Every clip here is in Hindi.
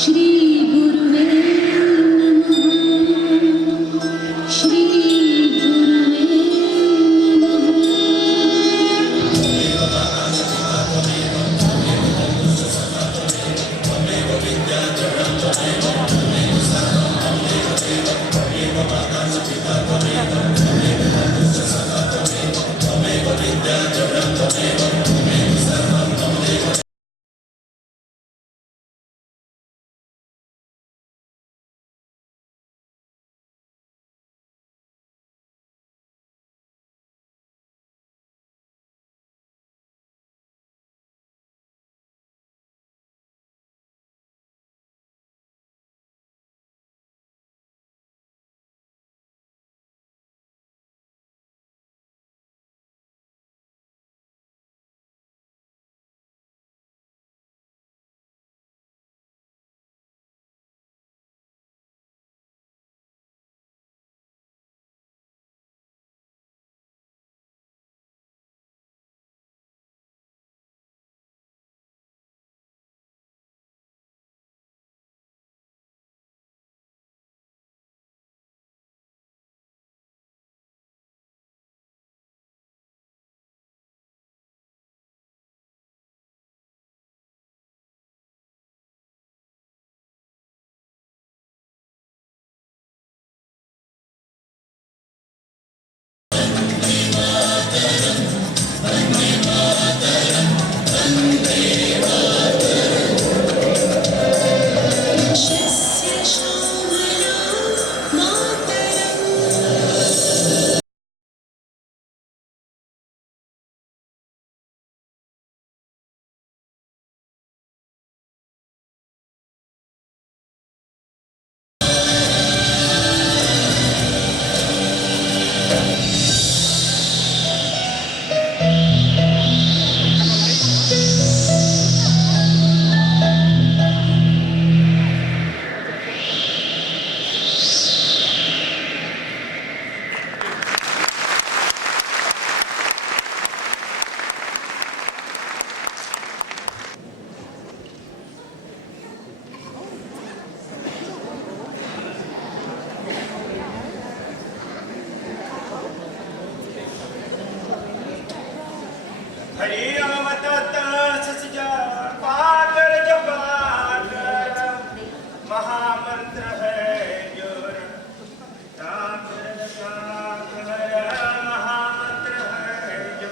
श्री गुरुवे नमः श्री गुरुवे महामंत्र है जो महामंत्र है जो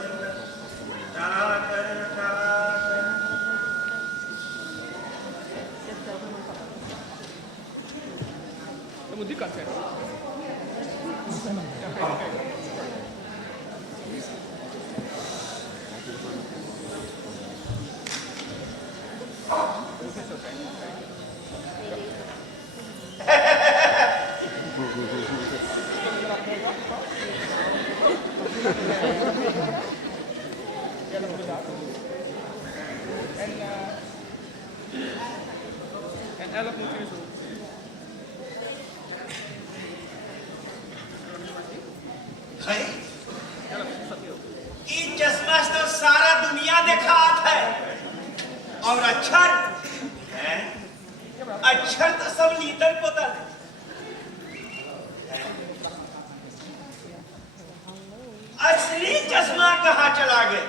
En 11 moet je zo. ये चश्मा तो सारा दुनिया दिखात है और अक्षर है, अक्षर तो सब लीदर पोतल है। असली चश्मा कहाँ चला गया?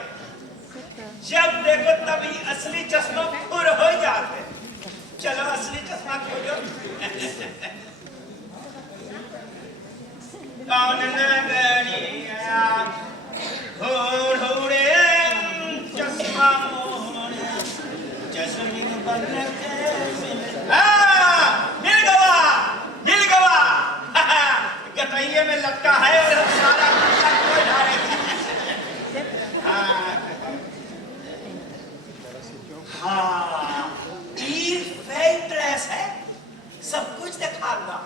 जब देखो तभी असली चश्मा फुर हो जाते। चलो असली चश्मा खोजो। कौन नगरिया होड़ होड़े चश्मा मोड़े चश्मे बन के मिल गवा गतैये में लटका है और सारा कोई ढारे। हाँ ये फेक ड्रेस है, सब कुछ दिखा दूंगा।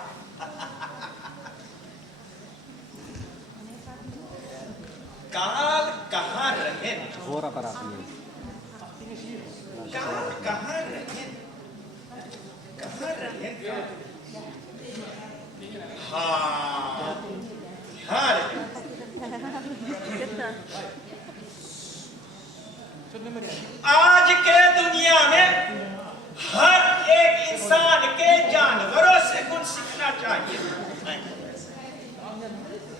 काल कहाँ रहे? Ora para ti. काल कहाँ रहे? कहाँ रहे? हाँ हाँ आज के दुनिया में हर एक इंसान चाहिए।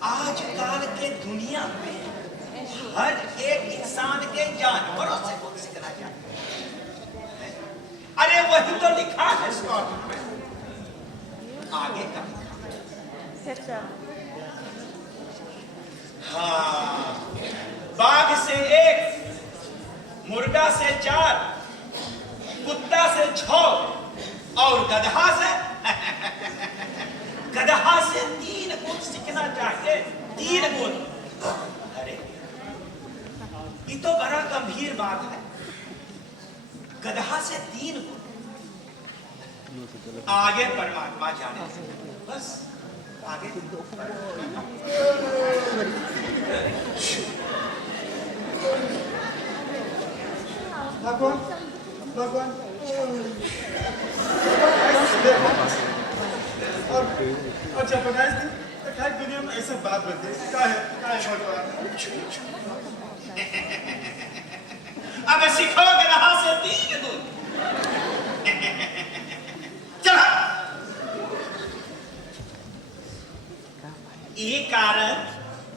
आजकल के दुनिया में हर एक इंसान के जानवरों से गुण सीखना चाहिए। अरे वही तो लिखा है स्कॉट में, आगे का लिखा। हाँ, बाघ से 1, मुर्गा से 4, कुत्ता से 6 और गधा से 3 गुण सीखना चाहिए। 3 गुण। अरे ये तो बड़ा गंभीर बात है। गधा से 3 गुण। आगे परमात्मा जाने, बस आगे। भगवान भगवान और जब बताइए तो क्या दुनिया में ऐसा बात बनती है? क्या है भगवान? अब सीखोगे गधा से 3 गुण। चलो, ये कारण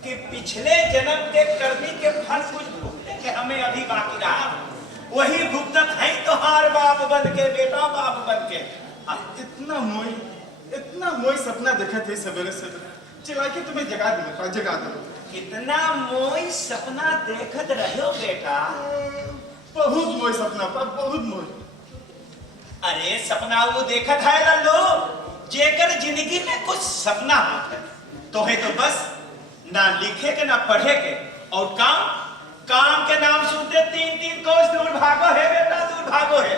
कि पिछले जन्म के करने के फल कुछ भुगतने के हमें अभी बाकी रहा, वही भुगतत है तो हार बाप बन के, बेटा बाप बन के। इतना मोई सपना देखा थे सवेरे से, चिल्ला के तुम्हें जगा दो। कितना मोई सपना देखत रहो बेटा? बहुत मोई सपना पर बहुत मोई। अरे सपना वो देखत है लल्लू, जेकर जिंदगी में कुछ सपना होता है तो है तो बस ना लिखे के ना पढ़े के, और काम के नाम सुनते 3 कोस दूर भागो है बेटा, दूर भागो है।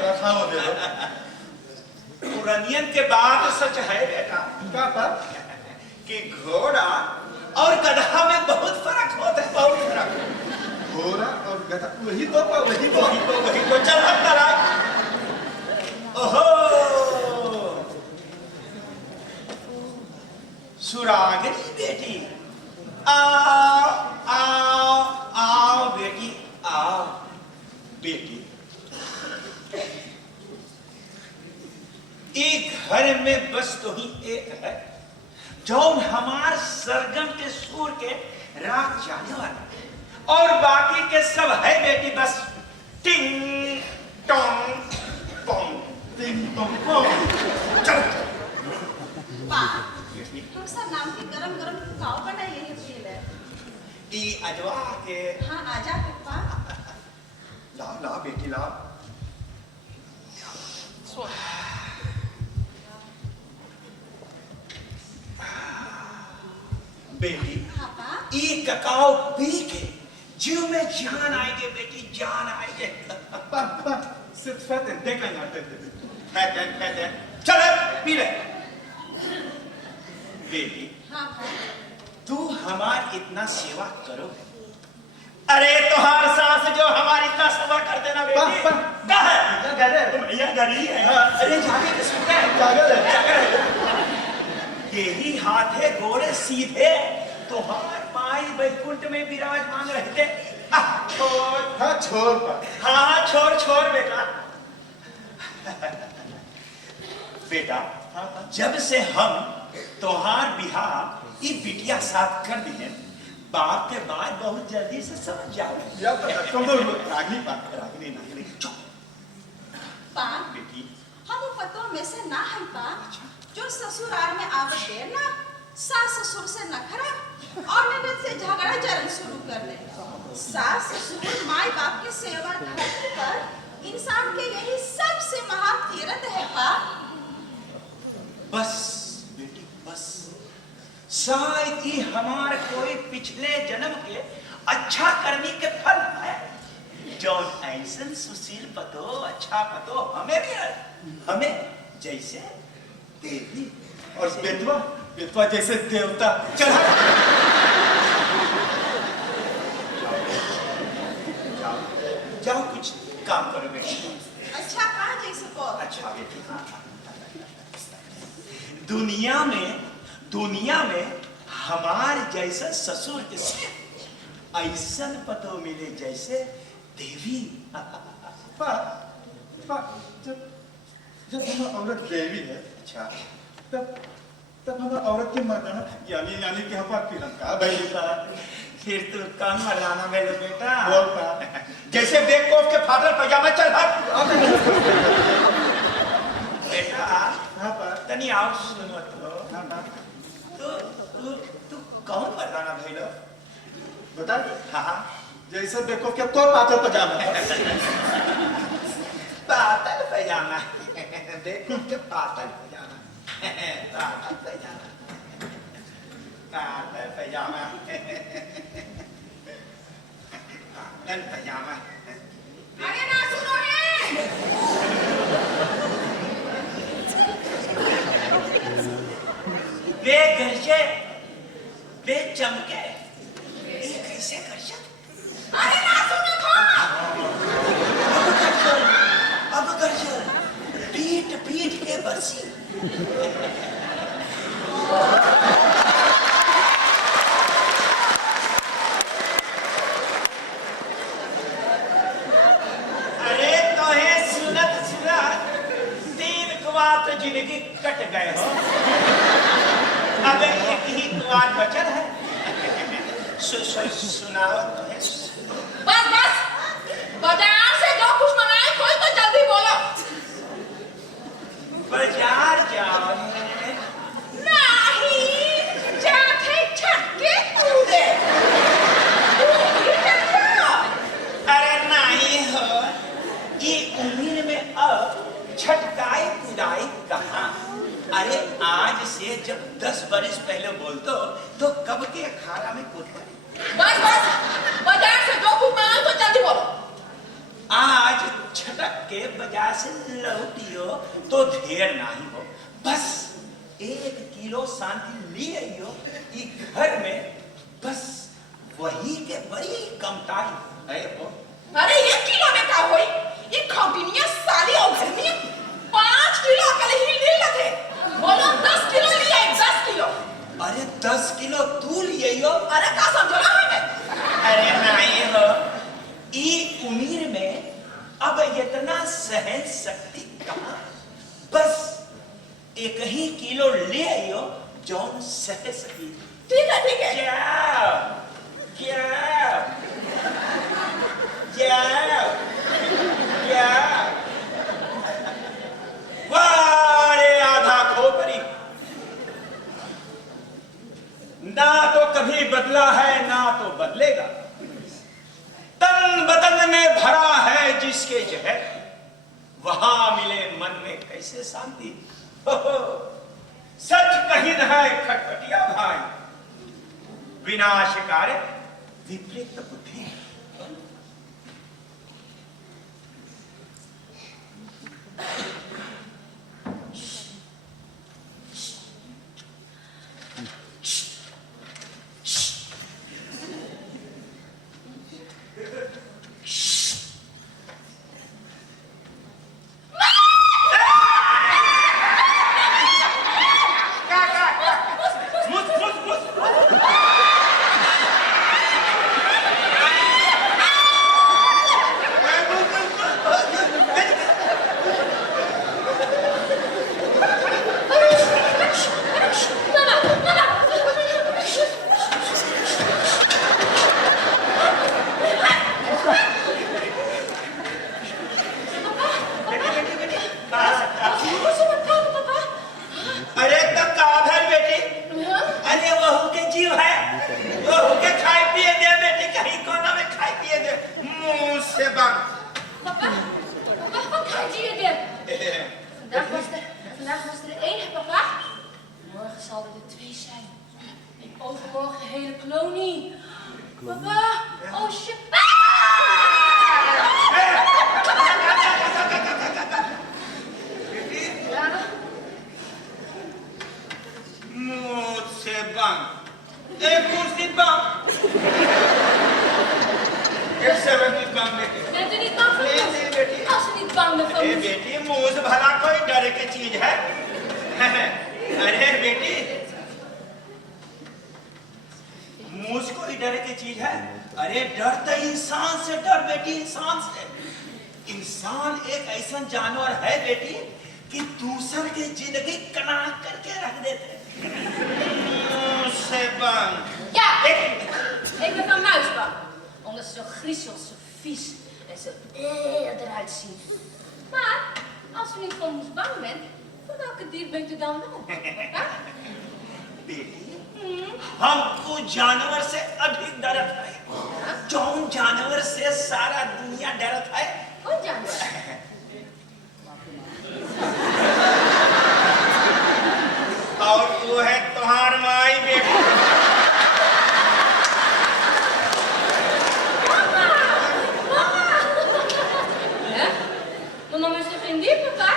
पुरानियन के बाद सच है बेटा क्या बात? कि घोड़ा और गधा में बहुत फर्क होता है, बहुत फर्क। घोड़ा और गधा वही तो चल हम तलाक। ओहो, सुरागनी बेटी, आओ आओ आओ बेटी, आओ बेटी। एक घर में बस तो ही एक है जो हमार सरगम के सुर के राग जाने वाला, और बाकी के सब है बेटी बस टिंग टोंग पोंग, टिंग टोंग पोंग। चलो हम सब नाम की गरम खाओ बनाइए ये फील है। ई अजवा के। हाँ आजा पप्पा। ला बेटी ला। बेटी पापा ई ककाओ पी के जीव में जान आएगी बेटी, जान आएगी। पापा सिर्फ फतेह देखा ना फैते चल पी ले बेटी। हाँ तू हमार इतना सेवा करो, अरे तुहार सास जो हमारी इतना सेवा कर देना बेटी। कहाँ है? भैया गरी है। अरे जागे के सुन रहे, जागे यही हाथे गोड़े सीधे तुहार माई बैकुंठ में विराजमान रहते। छोड़ छोड़ बेटा जब से हम तोहार बिहार ई बिटिया साथ कर दिए, बाप के बाद बहुत जल्दी से समझ जाओ। रागनी चुप बेटी। हम पतों में से ना है पा जो ससुराल में आवते ना सास ससुर से नखरा और ननद से झगड़ा जलन शुरू कर दे। सास ससुर माई बाप की सेवा धरती पर इंसान के यही सबसे महान तीर्थ है पा। बस बेटी बस, शायद ही हमारे कोई पिछले जन्म के अच्छा करने के फल है जो ऐसन सुशील पतो, अच्छा पतो हमें भी है, हमें जैसे देवी और बेटवा जैसे देवता। चल जाओ कुछ काम करो बेटी। अच्छा कहाँ जैसे को? अच्छा बेटी दुनिया में हमार जैसा ससुर के ऐसा पतो मिले जैसे देवी। जब हम औरत देवी है अच्छा तब तब हम औरत के मर्दाना यानी यानी कि हम किरण का भाई का फिर तू कौन मर्दाना मेरे बेटा बोल का जैसे बेवकूफ के फाटल पैजामा चल हट बेटा हाँ पा तनी आओ सुनो तो हाँ पा तू तू तू कौन मर्दाना भइलो बता हाँ जैसे देखो क्या तो पातल पजामा पातल पैजामा बेवकूफ के पातल पैजामा पातल पैजामा पातल पैजामा पातल पैजामा अरे ना सुनो रे वे गरजे वे चमके ये कैसे गरजे अरे ना सुनो तो अब गरजे पीट पीट के बरसी अरे तोहे सुनत सुनत 3 कुआं तो जिंदगी कट गए हो अब एक ही कुआं बचल है सुनाओ तोहे बस बस बाजार से जो कुछ मंगाए कोई तो जल्दी बोलो बाजार जाओ नहीं जाके छक्के कूदे अरे नहीं हो ये उम्र में अब छटकाई कुदाई कहाँ अरे आज से जब 10 बरस पहले बोलतो तो कब के अखाड़ा में कूद पड़े बस बस बाजार से जो कुछ मंगाए तो जल्दी बोलो आज छटक के बाजार से लौटियो तो ढेर नहीं हो बस 1 किलो शांति ले आइयो ई घर में बस वही के बड़ी कमताई है हो अरे 1 किलो में का होई ये खौटिनिया साली और घर में 5 किलो कल ही ले लगे बोलो 10 किलो लिया 10 किलो अरे 10 किलो तू लिए हो अरे का समझो ना हमें अरे नहीं हो ई उम्र में अब इतना सहन शक्ति कहाँ बस 1 ही किलो ले आइयो जौन सह सकी ठीक है क्या क्या वारे आधा खोपरी ना तो कभी बदला है ना तो बदलेगा तन बदन में भरा है जिसके जहर वहां मिले मन में कैसे शांति सच कही न है खटखटिया भाई विनाशकारी विपरीत बुद्धि जानवर है बेटी कि दूसर के जिंदगी कना करके रख देते Muisman. Ja, ik ben van Muisbang. Omdat ze zo griezelig, zo vies en zo eruit zien. Maar als u niet van Moesbang bent, voor welke dier bent u dan wel? Ja? बेटी हमको जानवर से अधिक डरत है जौन जानवर से सारा दुनिया डरत है कौन जानवर? और वो है तुम्हार माई बेटी Mama is toch geen dier, papa?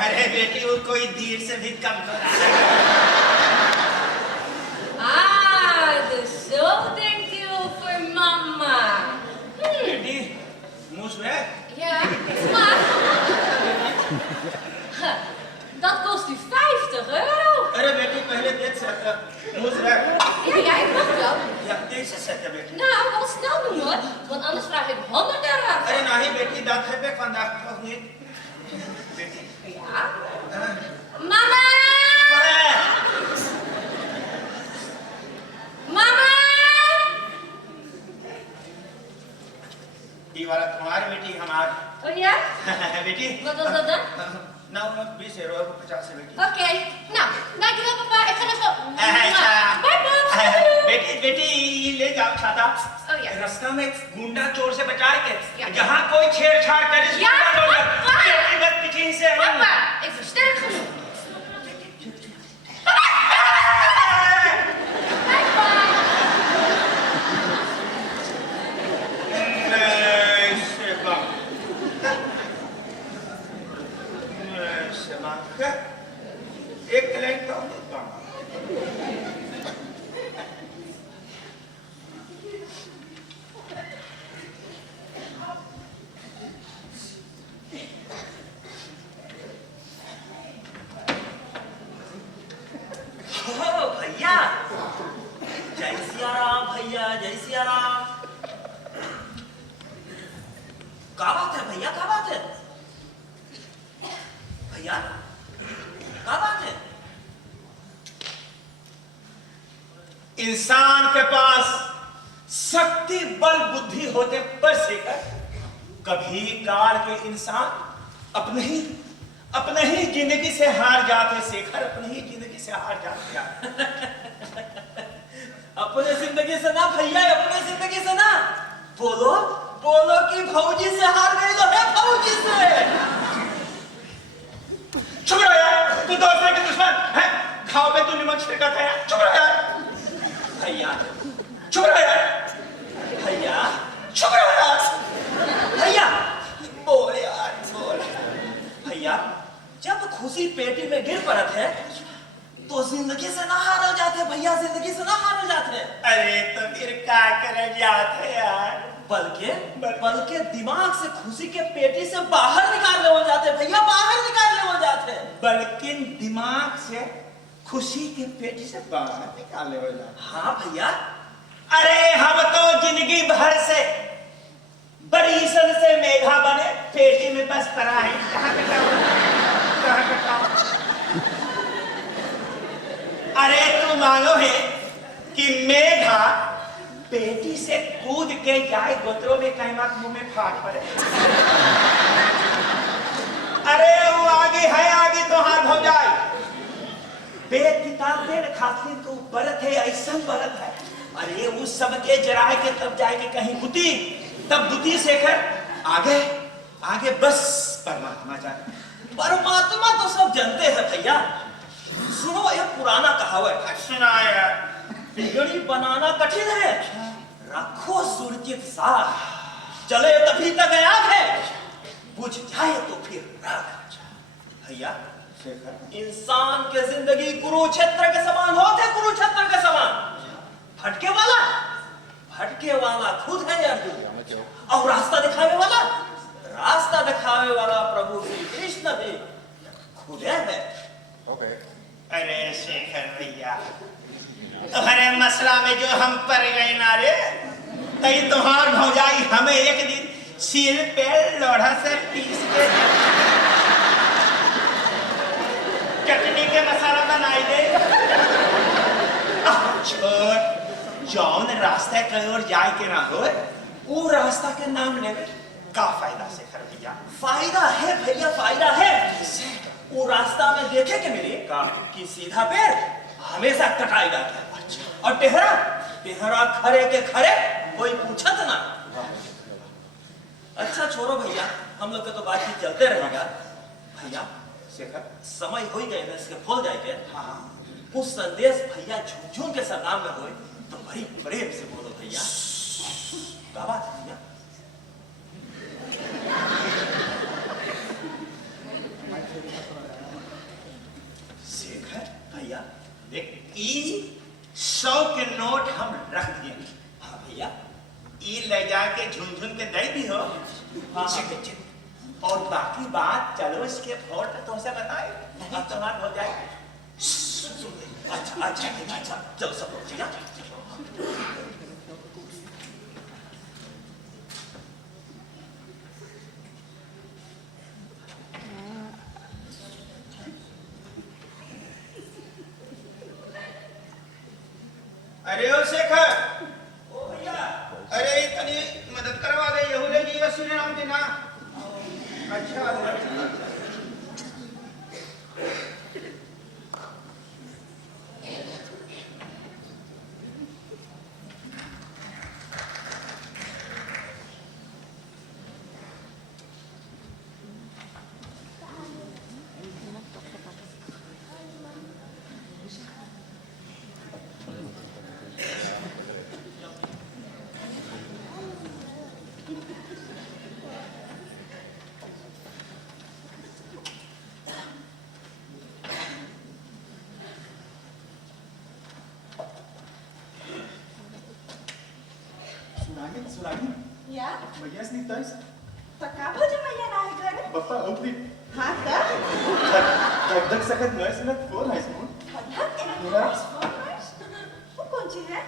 अरे बेटी वो कोई तीर से भी कम थोड़ा है Ah, dus zo denkt u over mama. बेटी मूस weg Ja, maar... Dat kost u 50 euro. अरे बेटी पहले देख सकता मूस weg Ja, ik mag wel. या देख सकता बेटी Nou, wel snel doen hoor, want anders vraag ik 100 euro. अरे नहीं बेटी दांत है पे vandaag nog niet बेटी Ja? Mama! Mama! ये वाला तुम्हारी बेटी हमारी Oh ja? बेटी Wat was dat dan? ना 20 euro 50 से बेटी Oké, nou, dankjewel papa, ik ga naar school. Bye pap! बेटी बेटी ये ले जाओ छाता Oh ja. रास्ता में गुंडा चोर से बचा के Ja. जहाँ कोई छेड़छाड़ करे Ja, गुंडा चोर papa! बेटी बस पीछे से Papa, ik versterk genoeg. Bye bye! एक लाइन तो भैया जय सिया राम भैया जय सिया राम क्या बात है भैया क्या बात है भैया क्या बात है इंसान के पास शक्ति बल बुद्धि होते पर सेकर कभी काल के इंसान अपने ही जिंदगी से हार जाते शेखर अपनी ही जिंदगी से हार जाते अपने जिंदगी से ना भैया अपने जिंदगी से ना बोलो बोलो कि भौजी से हार गई तो है भौजी से चुप रहो यार तू दूसरे के दुश्मन है खाओ पे तू नमक छिड़का था यार चुप रहो यार भैया चुप रहो यार भैया चुप रहो यार भैया बोल यार बोल भैया जब खुशी पेटी में गिर पड़त है तो जिंदगी से ना हारल जाते भैया जिंदगी से ना हारल जाते अरे तो फिर क्या करे जाते यार बल्कि दिमाग से खुशी के पेटी से बाहर निकाल ले जाते भैया बाहर निकाल ले जाते बल्कि दिमाग से खुशी के पेटी से बाहर निकाले हो जाते हाँ भैया अरे हम तो जिंदगी भर से बड़ी सन से मेघा बने पेटी में बस पड़ा है कहाँ कटाओ अरे तू मानो है कि मेघा पेटी से कूद के जाए गोत्रों में कहीं मत मुंह में फाट पड़े अरे वो आगे है आगे तो हाथ हो जाए बेद किताब दे खासली तो बरत है ऐसा बरत है अरे उस सब के जराए के तब जाएगी कहीं गुती तब गुती शेखर आगे आगे बस परमात्मा जाए परमात्मा तो सब जानते हैं भैया सुनो एक पुराना कहावत सुनाया बिगड़ी बनाना कठिन है रखो सुरक्षित साथ चले तभी तक आग है बुझ जाए तो फिर राख भैया शेखर इंसान के जिंदगी कुरुक्षेत्र के समान होते कुरुक्षेत्र के समान भटके वाला खुद है अर्जुन और रास्ता दिखावे वाला प्रभु श्री कृष्ण भी खुद है अरे शेखर भैया तुम्हारे मसला में जो हम पर गए ना रे तई तुम्हार भौजाई हमें एक दिन सील पे लोढ़ा से पीस के चटनी के मसाला बनाई दे छोड़ जौन रास्ते के ओर जाए के ना हो वो रास्ता के नाम लेवे का फायदा से कर भैया? फायदा है भैया, फायदा है। वो रास्ता में देखे के मिले कि सीधा पेड़ हमेशा कटाई जाता है और टेहरा टेहरा खरे के खरे कोई पूछत ना। अच्छा छोड़ो भैया, हम लोग के तो बातचीत चलते रहेगा। भैया शेखर, समय हो गए ना इसके खोल जाएंगे। हाँ कुछ संदेश भैया झुमझुम के सलाम में होए तो बड़ी प्रेम से बोलो भैया। क्या बात है भैया? शेखर भैया देख, ई 100 के नोट हम रख दिए। हाँ भैया, ई ले जाके झुनझुन के दे दी हो। हाँ। और बाकी बात चलो इसके फोट तो से बताए नहीं तो बात हो जाए। अच्छा अच्छा अच्छा, चलो सब लोग भैया। अरे ओ शेखर, ओ भैया, अरे इतनी मदद करवा दे यहूदे जी यीशु ने नाम देना। अच्छा सुनागी या भैयाच निघतायस? तका भोज मैया नाही घरे बाप्पा औकली हा का धगधग सकत नस ना कोण आहेस मग? वो कौन सी है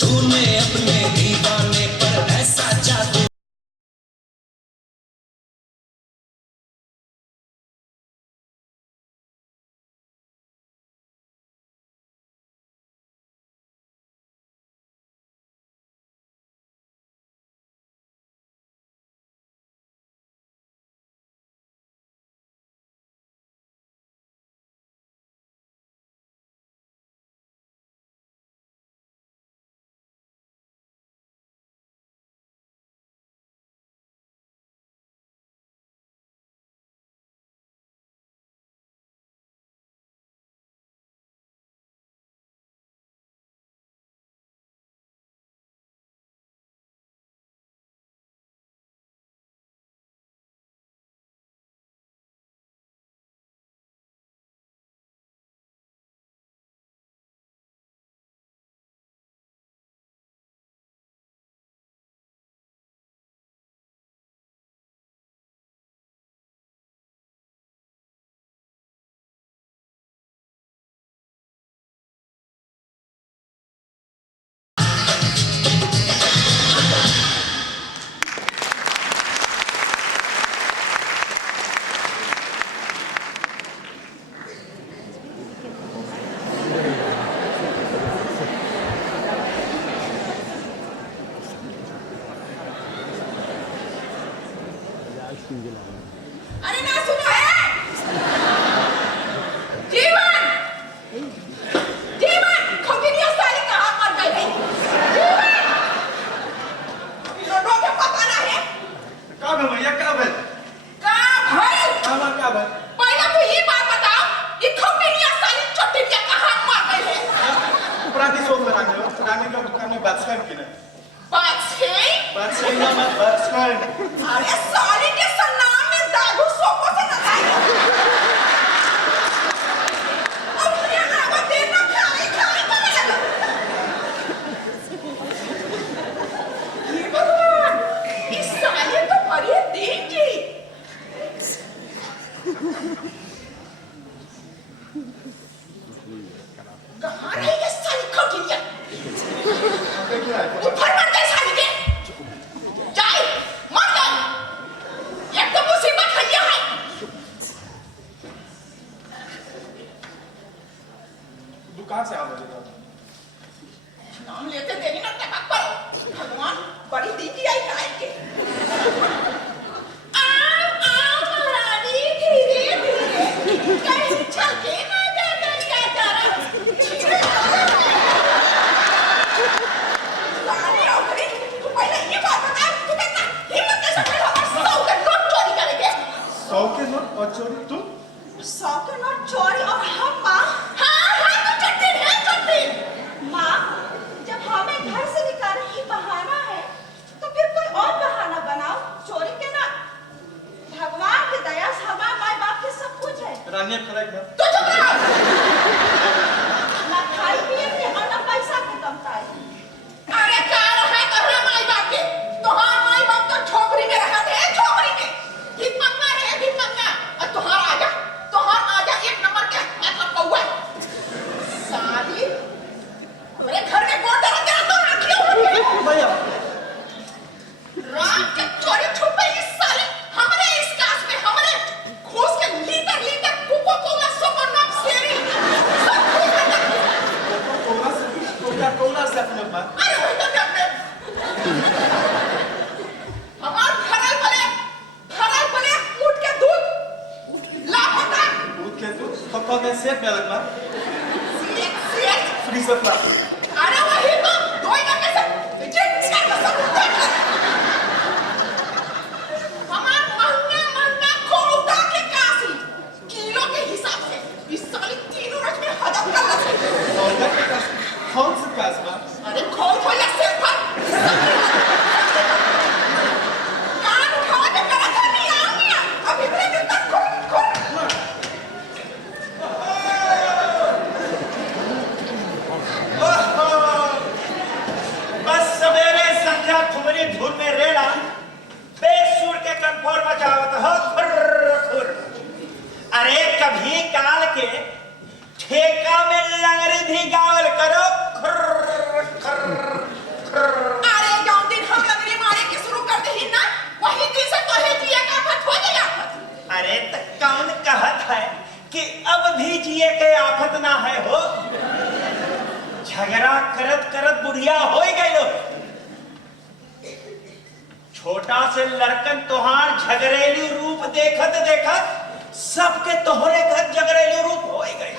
तूने अपने दीवाने पर ऐसा जादू अरे ना सुनो है जीवन जीवन खंडीनिया साली कहाँ मर गई जीवन लोगों को पता नहीं का भल भैया का भल? कहाँ भाई का भल? पहले तो ये बात बताओ ये खंडीनिया साली छोटी बिया कहाँ मर किराने का दुकान में बादशाह की ना बादशाह ना मत बादशाह अरे साली के सन्नाम में दादू सोको से न खाए अब ये आवा देना खाए करने लगा ये भगवान इस साली तो बड़ी दीन जी कहाँ रही ये साली खोटिया ऊपर मत गए साली के जाए मत जाए एक तो मुसीबत है ये है दुकान से आवाज देता नाम लेते देरी ना टपक पर भगवान बड़ी दीदी आई काहे के आओ आओ महारानी धीरे धीरे कहीं चल के ना जाना क्या करा सारी औरतें तू पहले ये बात बता तू कितना हिम्मत कैसे है हमारे 100 का नोट चोरी करेंगे 100 के नोट और चोरी तुम 100 का नोट चोरी और हम माँ हाँ तू चट्टी है चट्टी माँ जब हमें घर से निकालने ही बहाना है तो फिर कोई और बहाना बनाओ चोरी के ना भगवान की दया से हमारे माँ बाप के सब कुछ है रानिया खराब ना तो चुप रहो ना खाई पिए के और ना पैसा के कमता है अरे क्या रहा कहाँ माँ बाप के तुहार माँ बाप तो छोकरी में रहा थे छोकरी में भिख मंगा रहे भिख मंगा और तुहार आजा एक नंबर के मतलब कौवा साली मेरे घर में कौन डरा तेरा तो आँखियों भैया रात के चोरी छुपे इस साली हमरे इस कास में हमरे घूस के litre litre coca cola super नॉक सेरी सब कुछ कोला से अपने बात अरे वही तो करते हमार खरल पले ऊँट के दूध लापता दूध के दूध पप्पा में सेब में लगना सीएट फ्री सप्लाई अरे वही तो दो ही करके सब जिन निकाल के सब उठा हमार महंगा खोटा के कासी किलो के हिसाब से इस साली तीनों रच में हदम कर लगे सौदा के पास कौन सा पास बात अरे खोल खोल से पर कान उठावा के करा था नहीं आऊंगा अभी मेरे तक खोल बस सवेरे संध्या ठुमरी धूल में रेला बेसुर के कंफोर मचावत हो खुर अरे कभी काल के ठेका में लंगरी भी गावल करो खुर अरे गांव दिन हम लंगड़ी मारे के शुरू कर दे ही ना वही दिन से कहे जिया का आफत हो गया अरे तो कौन कहत है कि अब भी जिए के आफत ना है हो झगड़ा करत करत बुढ़िया हो गई लो छोटा से लड़कन तोहार झगड़ेलू रूप देखत देखत सबके तोहरे घर झगड़ेलू रूप हो गए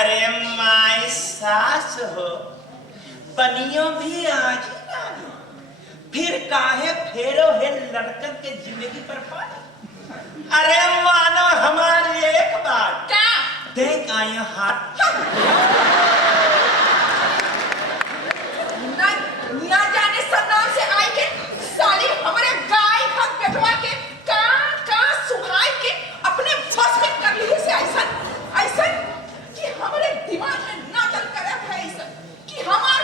अरे माई सास हो बनियो भी आज ही नानी फिर काहे फेरो है लड़कन के जिंदगी पर पानी अरे मानो हमारी एक बात क्या देख आया हाथ ना जाने सन्नाम से आई के साली हमारे गाय खत बेटवा के का सुहाई के अपने बस में कर ली से ऐसा कि हमारे दिमाग में ना चल कर है ऐसा कि हमार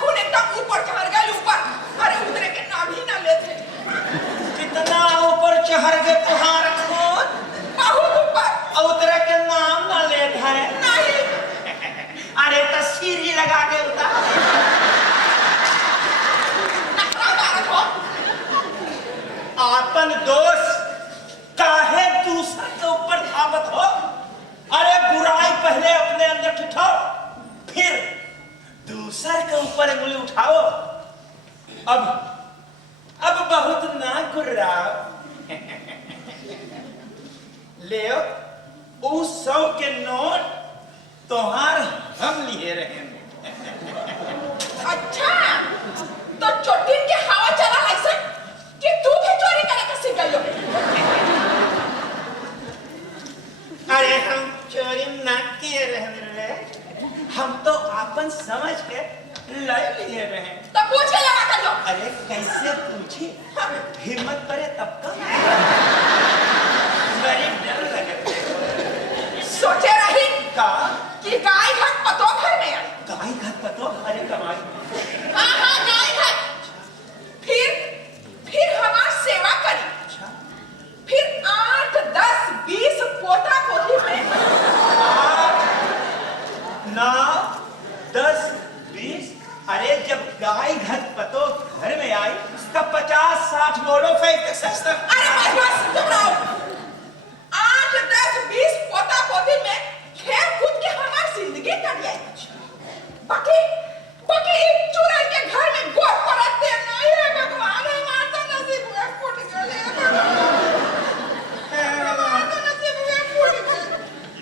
खून एकदम ऊपर चढ़ गए ऊपर अरे उतरे के नाम ही ना लेते कितना ऊपर चढ़ गए तुहार खून बहुत ऊपर उतरे के नाम ना लेत है नहीं अरे तो सीढ़ी लगा के उतार नखरा मारत हो आपन दोस्त काहे दूसरे के ऊपर धावत हो अरे बुराई पहले अपने अंदर ठिठाओ फिर दूसरे के ऊपर उंगली उठाओ अब बहुत ना गुर्राओ ले उस 100 के नोट तोहार हम लिए रहे अच्छा तो चोटिन के हवा चला ऐसा कि तू भी चोरी करे के सीख गई अरे हम चोरी ना किए रहे हिम्मत करे तब का मेरी डर लगे सोचे रही का कि गाय घाट पतो घर में आई। गाय घाट पतो अरे कमाई हाँ गाय घाट। फिर हमार सेवा करी। फिर 8, 10, 20 पोता पोती में 9, 10, 20 अरे जब गाय घर पतो घर में आई तब 50, 60 मोड़ो फेंक सस्ता अरे बस तुम रहो। 8, 10, 20 पोता पोती में खेल कूद के हमार जिंदगी कट जाए। बाकी एक चुड़ैल के घर में गोद पड़त दे नहीं है भगवान। हमार तो नसीब में फूट गए। हमार तो नसीब में फूट गए।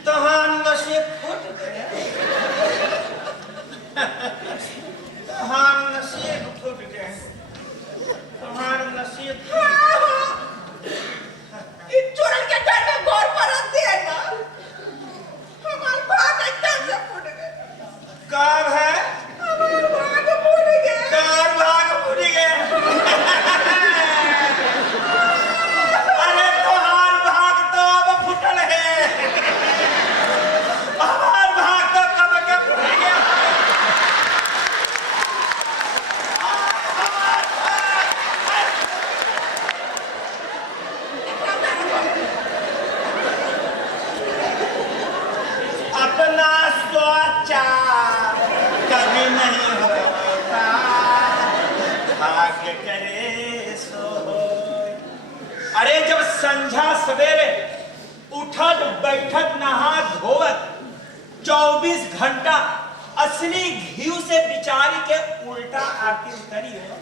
तहान नसीब फूट गया तहान नसीब फूट गया तहान नसीब इस चुड़ैल के घर में गोद पड़त दे ना। हमार भाग एकदम से फूट गए। कार है हमार भाग फूट गए। कार भाग फूट गया अरे तोहार भाग तो अब फुटल है हमार भाग तो कब के फूट गया अपना सोचा कभी नहीं होता भाग्य करे सो होय। अरे जब संझा सवेरे उठत बैठत नहा धोवत 24 घंटा असली घी से बिचारी के उल्टा आरती उतरी हो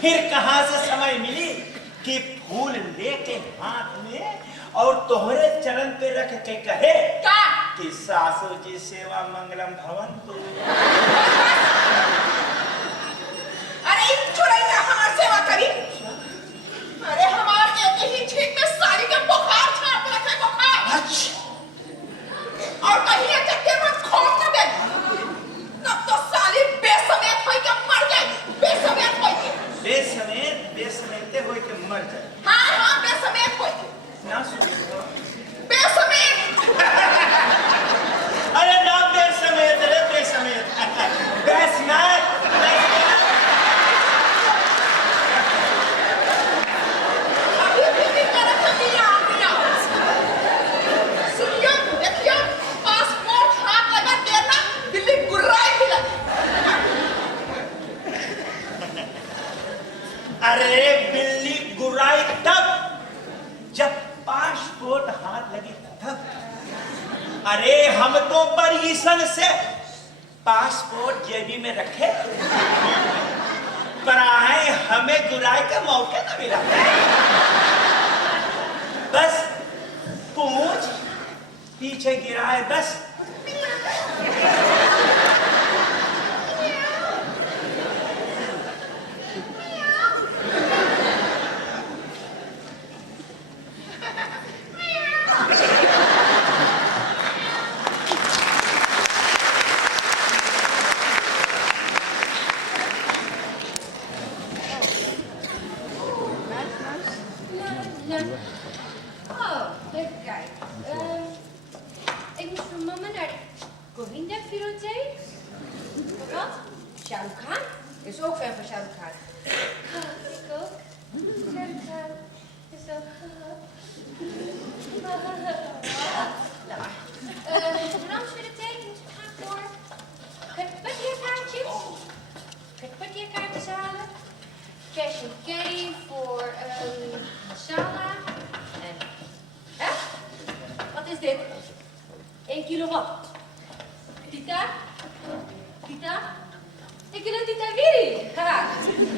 फिर कहां से समय मिली कि फूल लेके हाथ में और तोहरे चरण पे रख के कहे का कि सासू जी सेवा मंगलम भवन्तु। अरे इन चुड़ैल ने हमार सेवा करी। अरे हमार एक ही छींक में साली के बुखार छाप रखे बुखार। और कहीं एक चक्कर में खोप न दे। तब तो साली बेसमेत होई के मर जाए। बेसमेत होई के। बेसमेते होई के मर जाए हाँ बेसमेत होई के। ना सुनी हो बेसमेत। अरे ना बेसमेत रे बेसमेत बेसमेत अभी भी मेरा कमियां आ गया। सुनियो देखियो पासपोर्ट हाथ लगा देना दिल्ली गुर्राई भी लगे। अरे बिल्ली गुराई तब जब पासपोर्ट हाथ लगी तब अरे हम तो परिसन से पासपोर्ट जेबी में रखे पर आए हमें गुराई का मौका न मिला बस पूंछ पीछे गिराए बस Oh, even kijken. Ik moest van mama naar de Govinda-bibliotheek. Wat? Shah Rukh Khan? Is ook fan van Shah Rukh Khan. Ik ook. Shah Rukh Khan is ook. Laat maar. Ramsbibliotheek moet ik gaan voor parkeerkaartjes. Parkeerkaartjes halen. Cash and carry voor masala. En, hè? Wat is dit? 1 kilo wat? Tita? Tita? Ik wil een Tita Willy. Haha.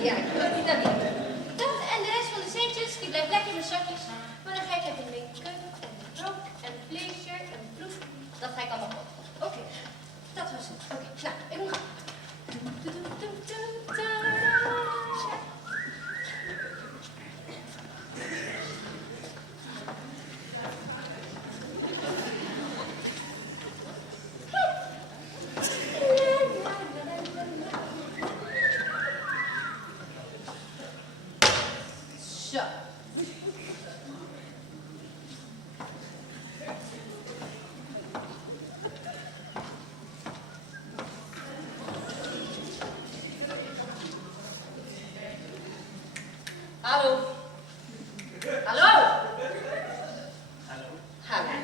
Ja, ik wil een Tita Willy. Dat en de rest van de centjes, die blijft lekker in de zakjes. Maar dan ga ik even make-up en een rok en een vleesje en een broek. Dat ga ik allemaal op. Oké. Dat was het. Oké, nou, ik moet gaan. अच्छा हेलो हेलो हेलो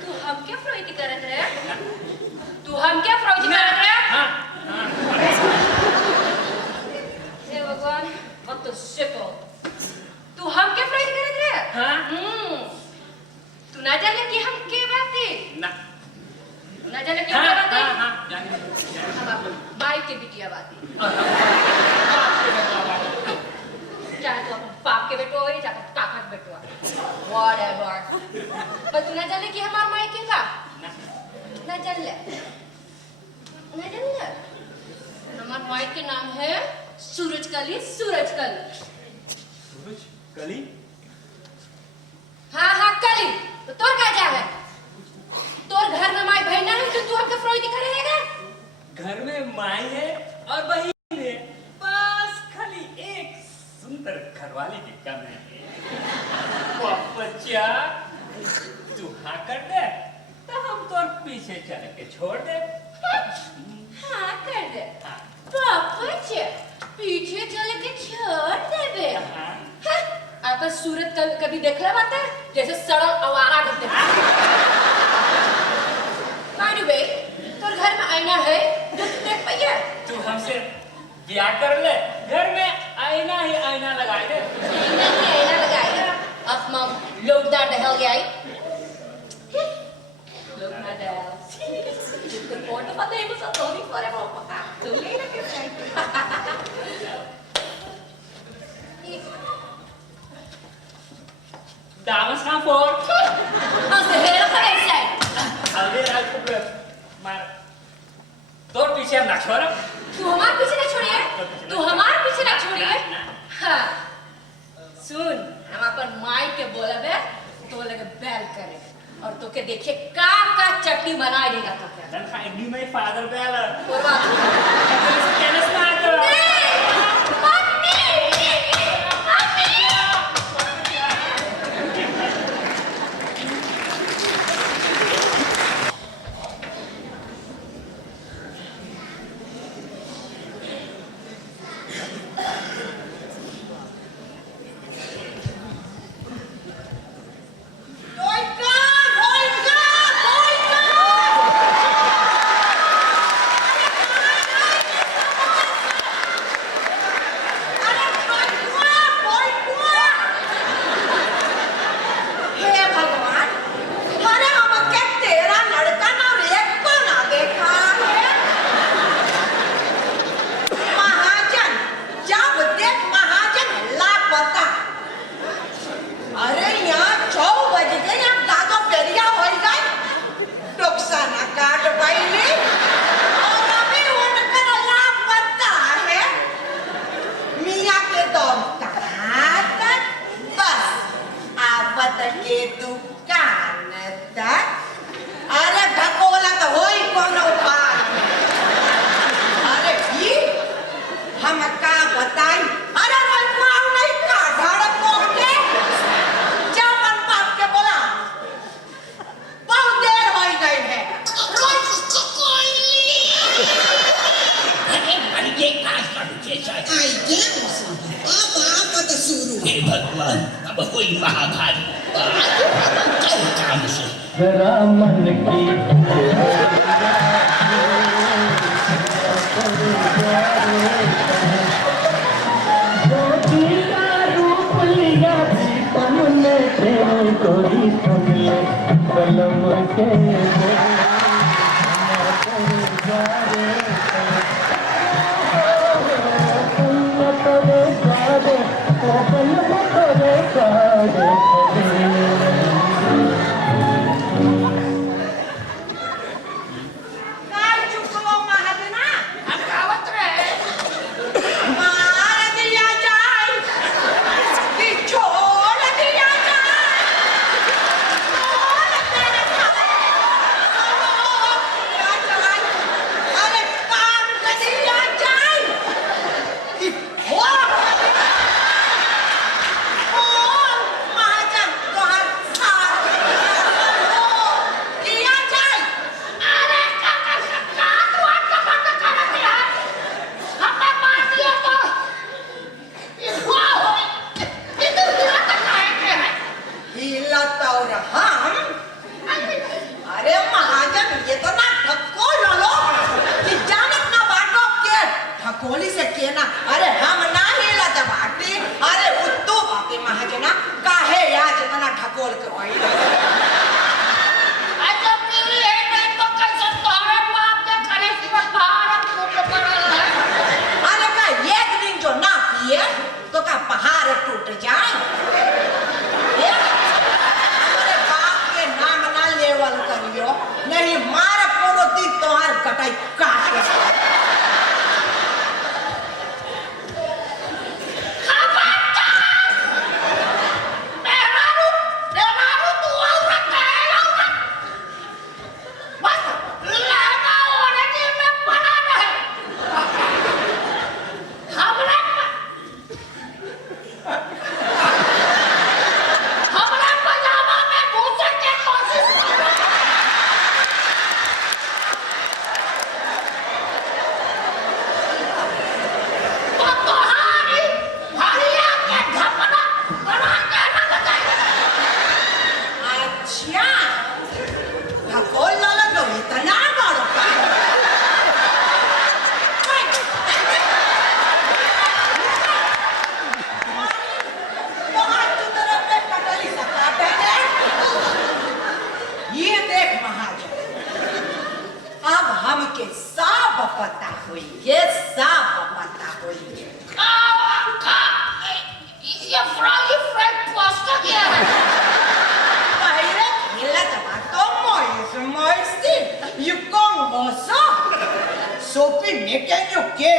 तू हम क्या फ्रोइटी करत रे तू हम क्या फ्रोइटी करत रे हे भगवान what the shit तू हम क्या फ्रोइटी करत रे तू ना जाने कि हम के बात है ना जाने कि हम बात है अब माई के बिटिया बात है चाहे तो अपन बाप के बेटो हो या चाहे काका के बेटो हो whatever पर तू ना जाने कि हमार माई के का ना जान ले हमार माई के नाम है सूरजकली कली हाँ कली तो तोर का जा है तोर घर में माई बहन है तो तू हमके फ्रोइटी करेगा घर में माई है और बहन है बस खाली एक सुंदर घरवाली की कम है बच्चा तू हाँ कर दे तो हम तोर पीछे चल के छोड़ दे हाँ कर दे बच्चा पीछे चल के छोड़ दे बे आप सूरत कभी देखला बात है जैसे सड़क आवारा करते हैं बाय द वे तोर घर में आईना है जो तू देख पाइए तू हमसे ब्याह कर ले घर में आईना ही आईना लगाए दे आईना लगाएगा अब मम लोग दा हell गई लोग ना दे तो फोटो पता है मुझे तो नहीं फॉर एवर पता तो ले ना कैसे Dames gaan voor. als de hele geweest zijn Alweer uitgeblust. Maar door पीछे हम ना छोड़ो तू हमारे पीछे ना छोड़िए तू हमारे पीछे ना छोड़िए हाँ सुन हम अपन माई के बोले बे तो लगे बैल करे और तो के देखिए का चटनी बना देगा तो क्या Dan ga ik nu mijn vader bellen. और बात Ik wil eens kennis maken. मन की रूप लिया तुमने तेरे कोई सुन ले कलम के che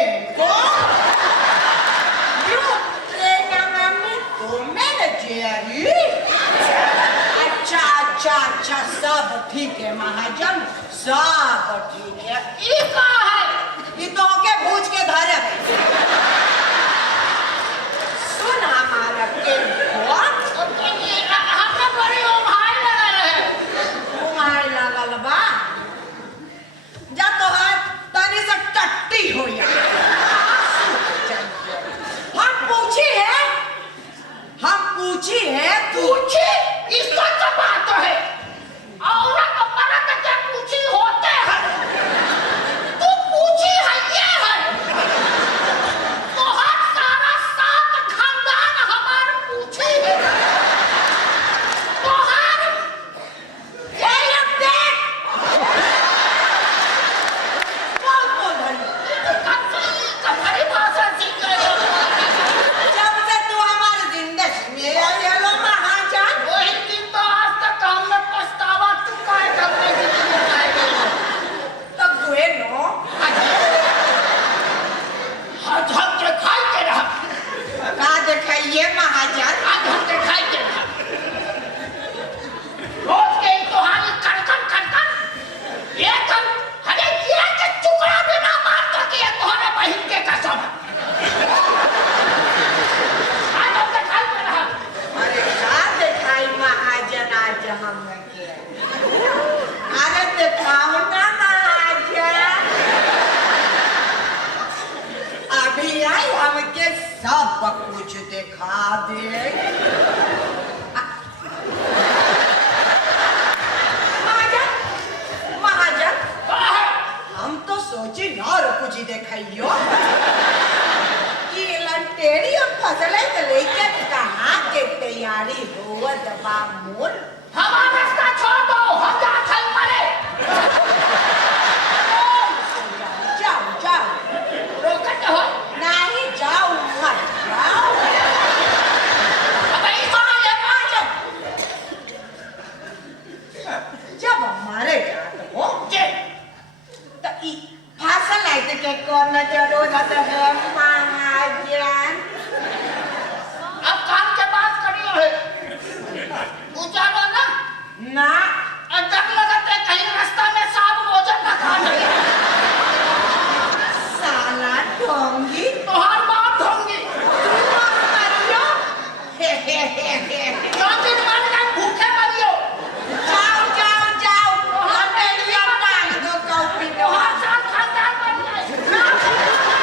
io plenamente come leggeri अच्छा सब ठीक है महाजन सब ठीक है ई का है ये तो के पूछ के धरे सुन हमारा के हमने बड़ी ओढ़ाई लगा रहे तुम्हारे लगल बा जा तो है तनी से टट्टी हो या हम पूछी है पूछी इसका तो बात है औरत मर्द के पूछी होते हैं तू पूछी है ये है तो हर सारा सात खानदान हमार पूछी है तो हर ये देख बोल धनी कभी भाषा सीख गए जब से तू हमारे जिंदगी में आई है लो महाजन वही दिन तो आज तक हमने पछतावा चुकाए करने की तो गुए नो आज हम दिखाई के रहा का दिखाइए महाजन आज हम दिखाई के रहा रोज के कहानी कड़कन एक हम हमें ये के टुकड़ा भी ना मार सके तुम्हारे बहन के कसम आज हम दिखाई के रहा अरे का दिखाई महाजन आज हम के अरे दिखाओ ना महाजन अभी आई हमके सब कुछ दिखा दे महाजन हम तो सोचे और कुछ दिखाइयो कि लंटेरी और फसले के लेके कहाँ के तैयारी होवत बा मोर हमारा रास्ता छोड़ दो हम जा चल पड़े जाओ जाओ रोकते हो नहीं जाओ मत जाओ अब ऐसा ये बात जब हमारे जात हो जे तो ई फसल आते के करना जरूरत है महाजन अब काम के बात करियो है ऊंचा लो ना ना डर लगते कहीं रास्ता में सांप भोजन न खा ले साला ढोंगी तोहार बाप होंगी मरियो दो दिन बाद का भूखे मरियो जाओ जाओ जाओ लंटेरिया मांग दो कॉपी दो तोहार साथ खानदान बन जाए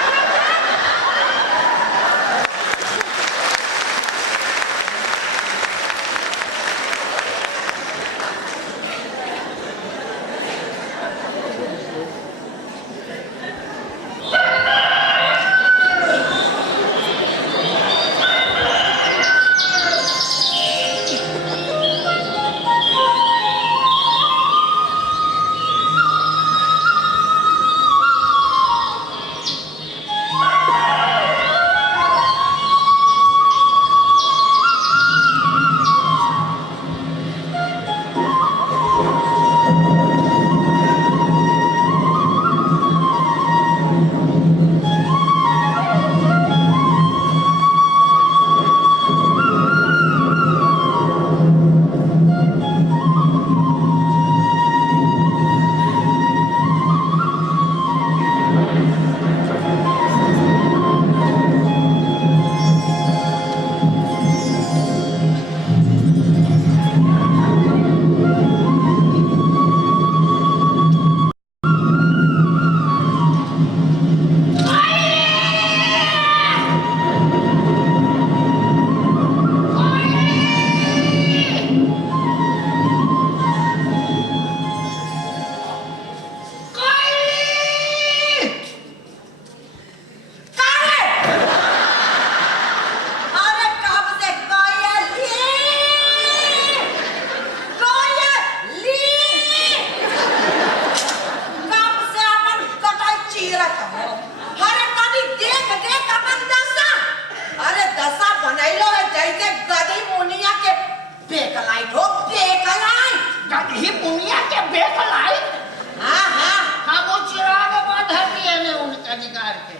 अधिकार के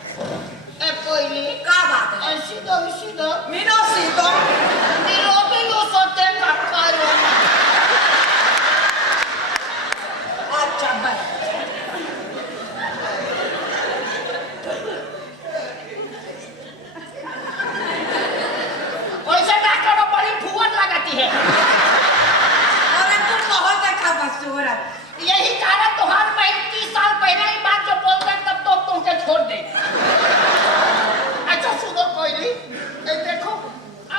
यही कारण तुम्हारी बहन 30 साल पहले ही बात जो बोल रहे तब तो तुमसे छोड़ दे। अच्छा सुनो कोई नहीं, देखो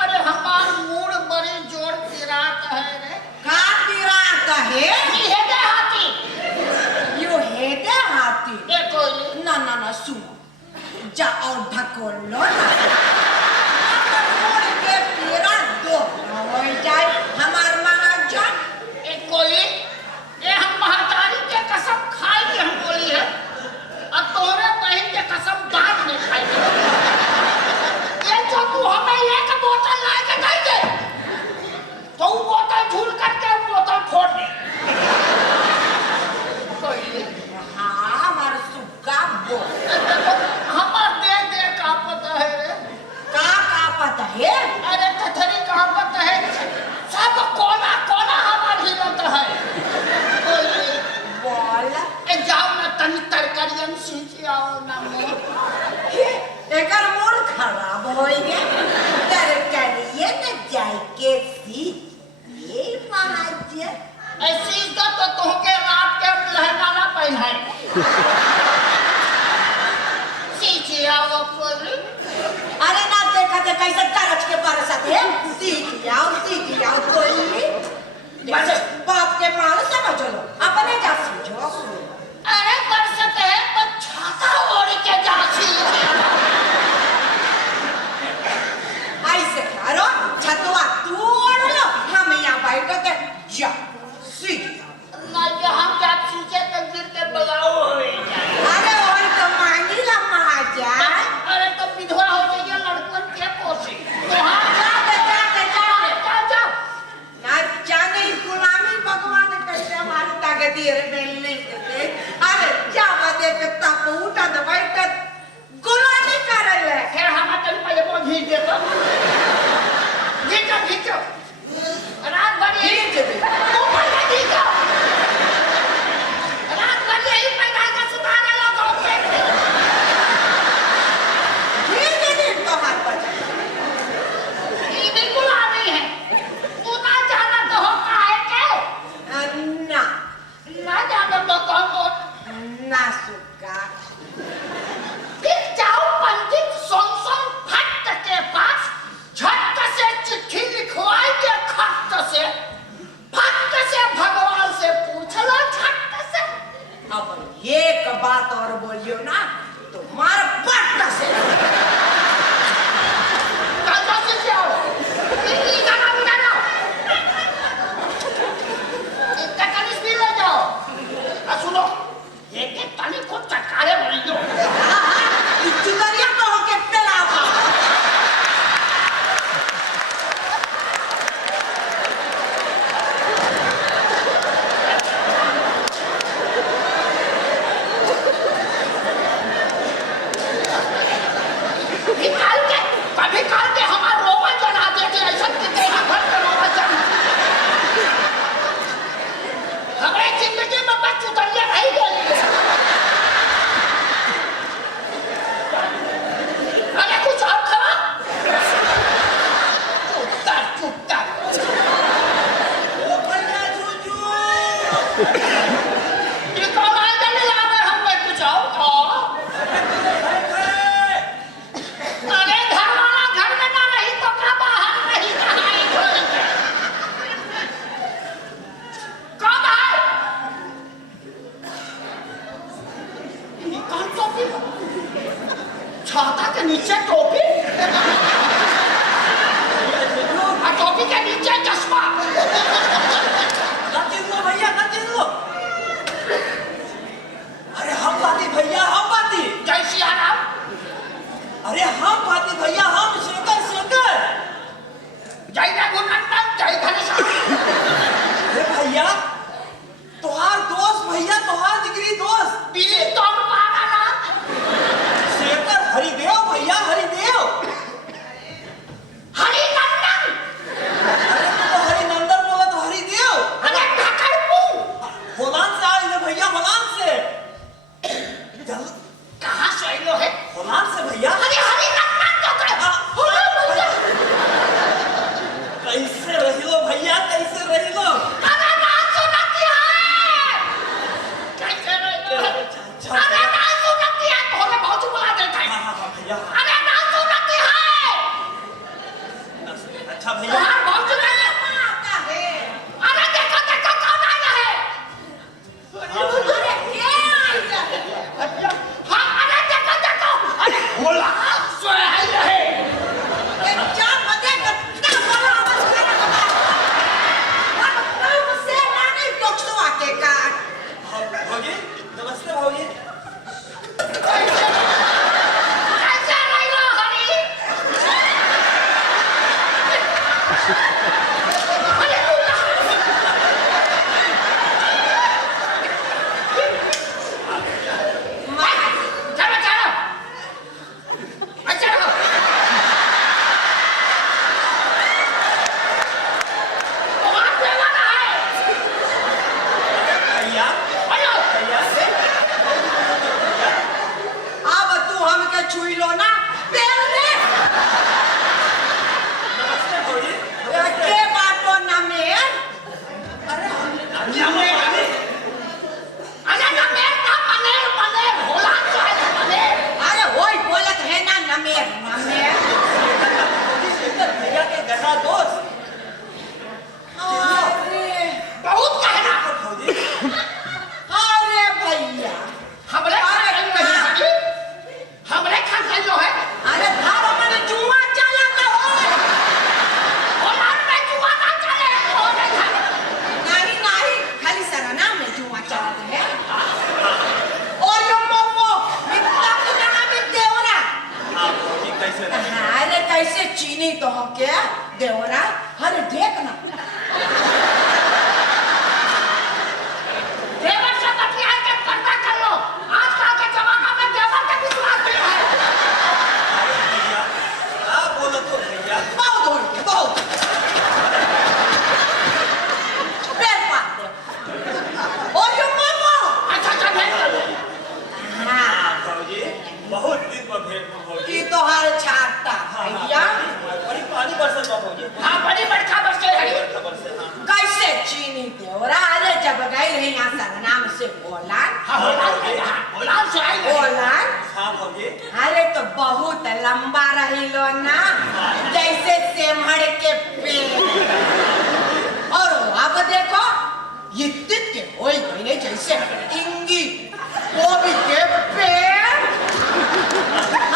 अरे हमार मूड बड़ी जोर पिरात है रे। का पिरात है? ये हेदे हाथी। यो हेदे हाथी। ये कोई नहीं। ना सुनो, जाओ ढकोल लो ना। मूड के पीरा दो हो जाए हमार महाजन। कोई ये हम महातारी के कसम खाई के हम बोली है और तोरे बहन के कसम बाद में खाई के। ये जो तू हमें एक बोतल ला के दे दे तो वो बोतल झूल करके वो बोतल फोड़ दे। कोई हाँ हमार सुग्गा बो। हमार दे का पता है रे? का पता है? अरे कथरी का पता है? सब कोना कोना हमार हिलत है। कोई बोल जाओ ना तनी तरकारियन सींच आओ ना मोर। एकर मूड खराब हो गया। तरकारिये न जाए के सीख ये महाजन। ऐसी तो तुमके रात के लहंगा ना पहनाए। सींच आओ कोई। अरे ना देखा थे कैसे तरच के बरसत है। सीख आओ कोई। बस बाप के माल समझ लो, अपने जा सीखो। अरे बरसत है तो छाता ओढ़ के जा सीख। ऐसे करो, छतवा तोड़ लो, हम यहाँ बैठ के जा सीख। ना यहाँ क्या सीखे तो गिर के बगाओ हो जाए। अरे वही तो मांगी ला महाजन। अरे तो विधवा हो जाइए लड़कन के पोसे। जा ना जाने गुलामी जैसे चीनी तो हो क्या देवरा, अरे देखना देवर से बतिया के पर्दा कर लो। आजकल के जमाना में देवर का विश्वास नहीं है। भैया आप बोलो तो भैया बहुत हो गया, बहुत पैर पार दे और जो मामा अच्छा भेज दो। हाँ भौजी बहुत दिन पर भेंट हो भौजी। ये तो हर छाता भैया बड़ी पानी बरसत बा भौजी। हाँ बड़ी बड़का बरसे है। खबर से हाँ कैसे चीनी देवरा, अरे जब गई रही यहाँ सरनाम से बोलान हाँ बोलान से आई है। बोलान हाँ भौजी। अरे तो बहुत लंबा रही लो ना, जैसे सेमहड़ के पेड़। और अब देखो ये तित के होई गई जैसे इंगी गोभी के पेड़।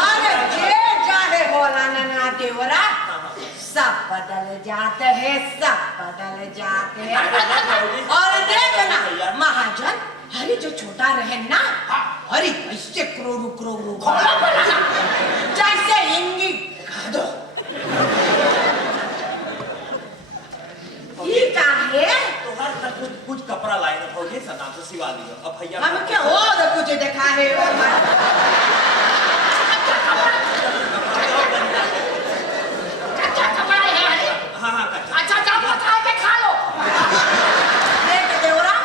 अरे जे चाहे बोला ना देवरा, सब बदल जाते हैं, सब बदल जाते हैं। और देखना महाजन, अरे जो छोटा रहे ना, अरे ऐसे क्रोरू क्रोरू जैसे इंगी दो। ये क्या है? तो हर तक कुछ कपड़ा लाए ना भौजी सनाम से सिवा दियो। अब भैया हम क्या और कुछ देखा है और कच्चा कपड़ा है अरे। हाँ हाँ कच्चा। अच्छा जाओ पका के खा लो। देख देवरा,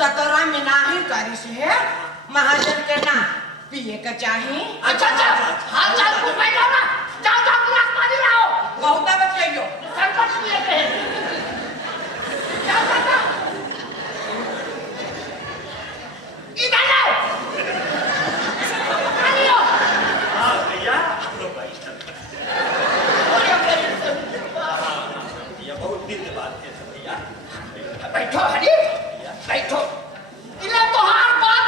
दतरा में नाही करिस है, महाजन के ना पिए का चाहिए। अच्छा हाल चाल पूछ भाई लो ना। जाओ गिलास पानी लाओ। बहुत बचाइयो सरपंच पिए के हैं। जाओ इधर आओ। पानी लो। हाँ भैया लो भाई। भैया बहुत दिन के बाद है भैया। बैठो हरी बैठो। इले तो हार बाप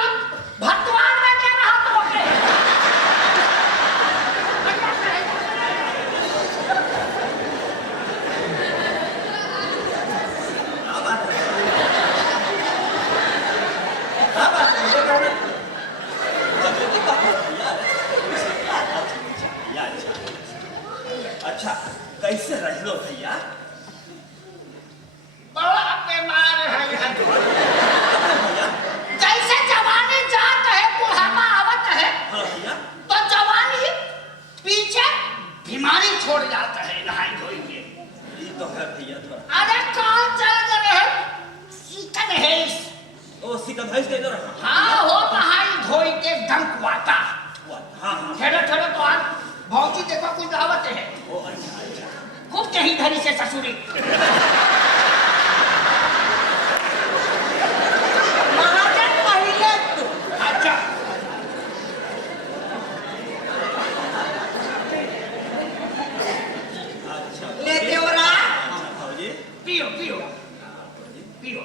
भगवान में दे रहा तो के। अच्छा कैसे रह लो भैया? बड़ा बेमार है भैया जैसे जवानी जात है बुढ़ापा आवत है हाँ भैया तो जवानी पीछे बीमारी छोड़ जाता है नहाई धोई के। ये तो है भैया थोड़ा। अरे काम चल गए है चिकन है ओ सिकंद है इसके इधर। हाँ हो नहाई धोई के धमकवाता। हाँ हाँ ठहरो ठहरो तो आज भौजी देखो कुछ दावत है। ओ अच्छा अच्छा। खूब कहीं धरी से ससुरी। महाजन पहले तो अच्छा अच्छा ले देवरा, अच्छा भौजी पियो पियो पियो।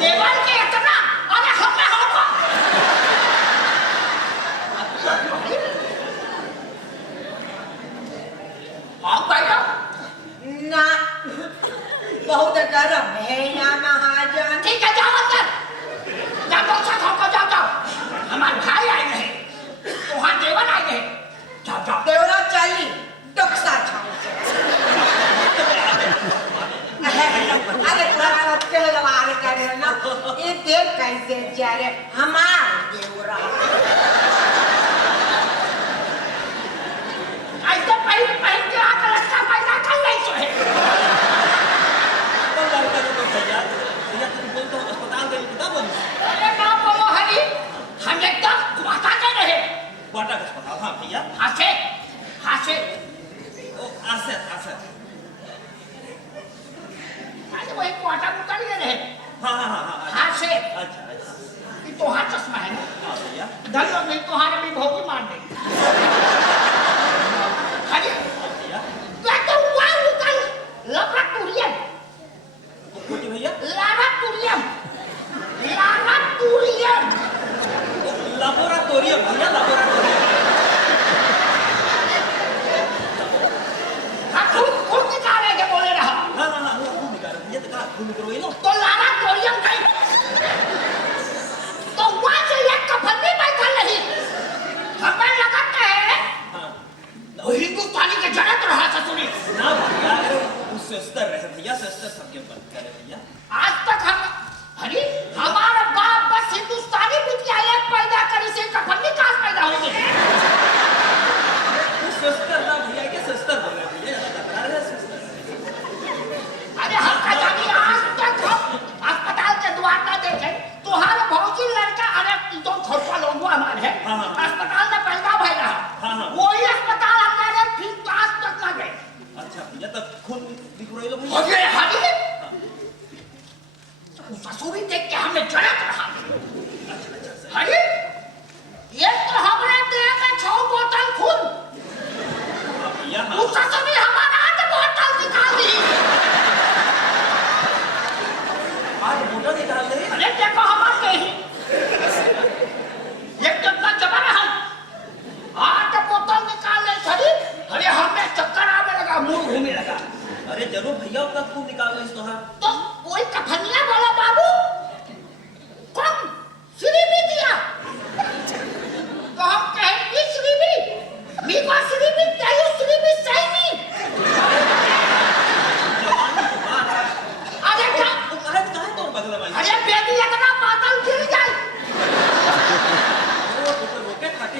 देवर के इतना अरे हमें होगा। आप बैठो। ना बहुत गर्म है यहाँ महाजन। ठीक है जाओ अंदर। जाओ डॉक्टर साहब को जाओ जाओ। हमारे भाई आए हैं तो वहाँ देवर आए हैं। जाओ जाओ। देवरा चली डोक्सा छाव से। अरे थोड़ा तेलवार करे ना, ये देख कैसे जा रहे हमार देवरा। ऐसे पहन पहन के आकर अच्छा पैदा कर नहीं सो है। तो लड़का तो भैया भैया तुम बोल तो अस्पताल गई कितना बोली? अरे ना बोलो हरी, हम एकदम घुमाता के रहे। बाटा का अस्पताल हाँ भैया। हाथ से ओ आसत आसत। अरे वही क्वार्टर उतर गए रहे। हाँ हाँ हाँ हाँ हाथ से अच्छा अच्छा। ये तो हाथ चश्मा है ना। हाँ भैया धन्यवाद नहीं तो हारे भी भोगी मार दे। हरी भैया मैं तो वहाँ निकल लपटूरियम खोटी भैया लाराटूरियम लेबोरेटोरियम भैया लेबोरेटोरियम। हाँ खूब निकाले के बोले रहा। हाँ हाँ हाँ वो खूब निकाल भैया तो कहाँ खूब निकलो ये लो। तो लाराटूरियम गई तो वहाँ से एक कफन भी बैठा नहीं।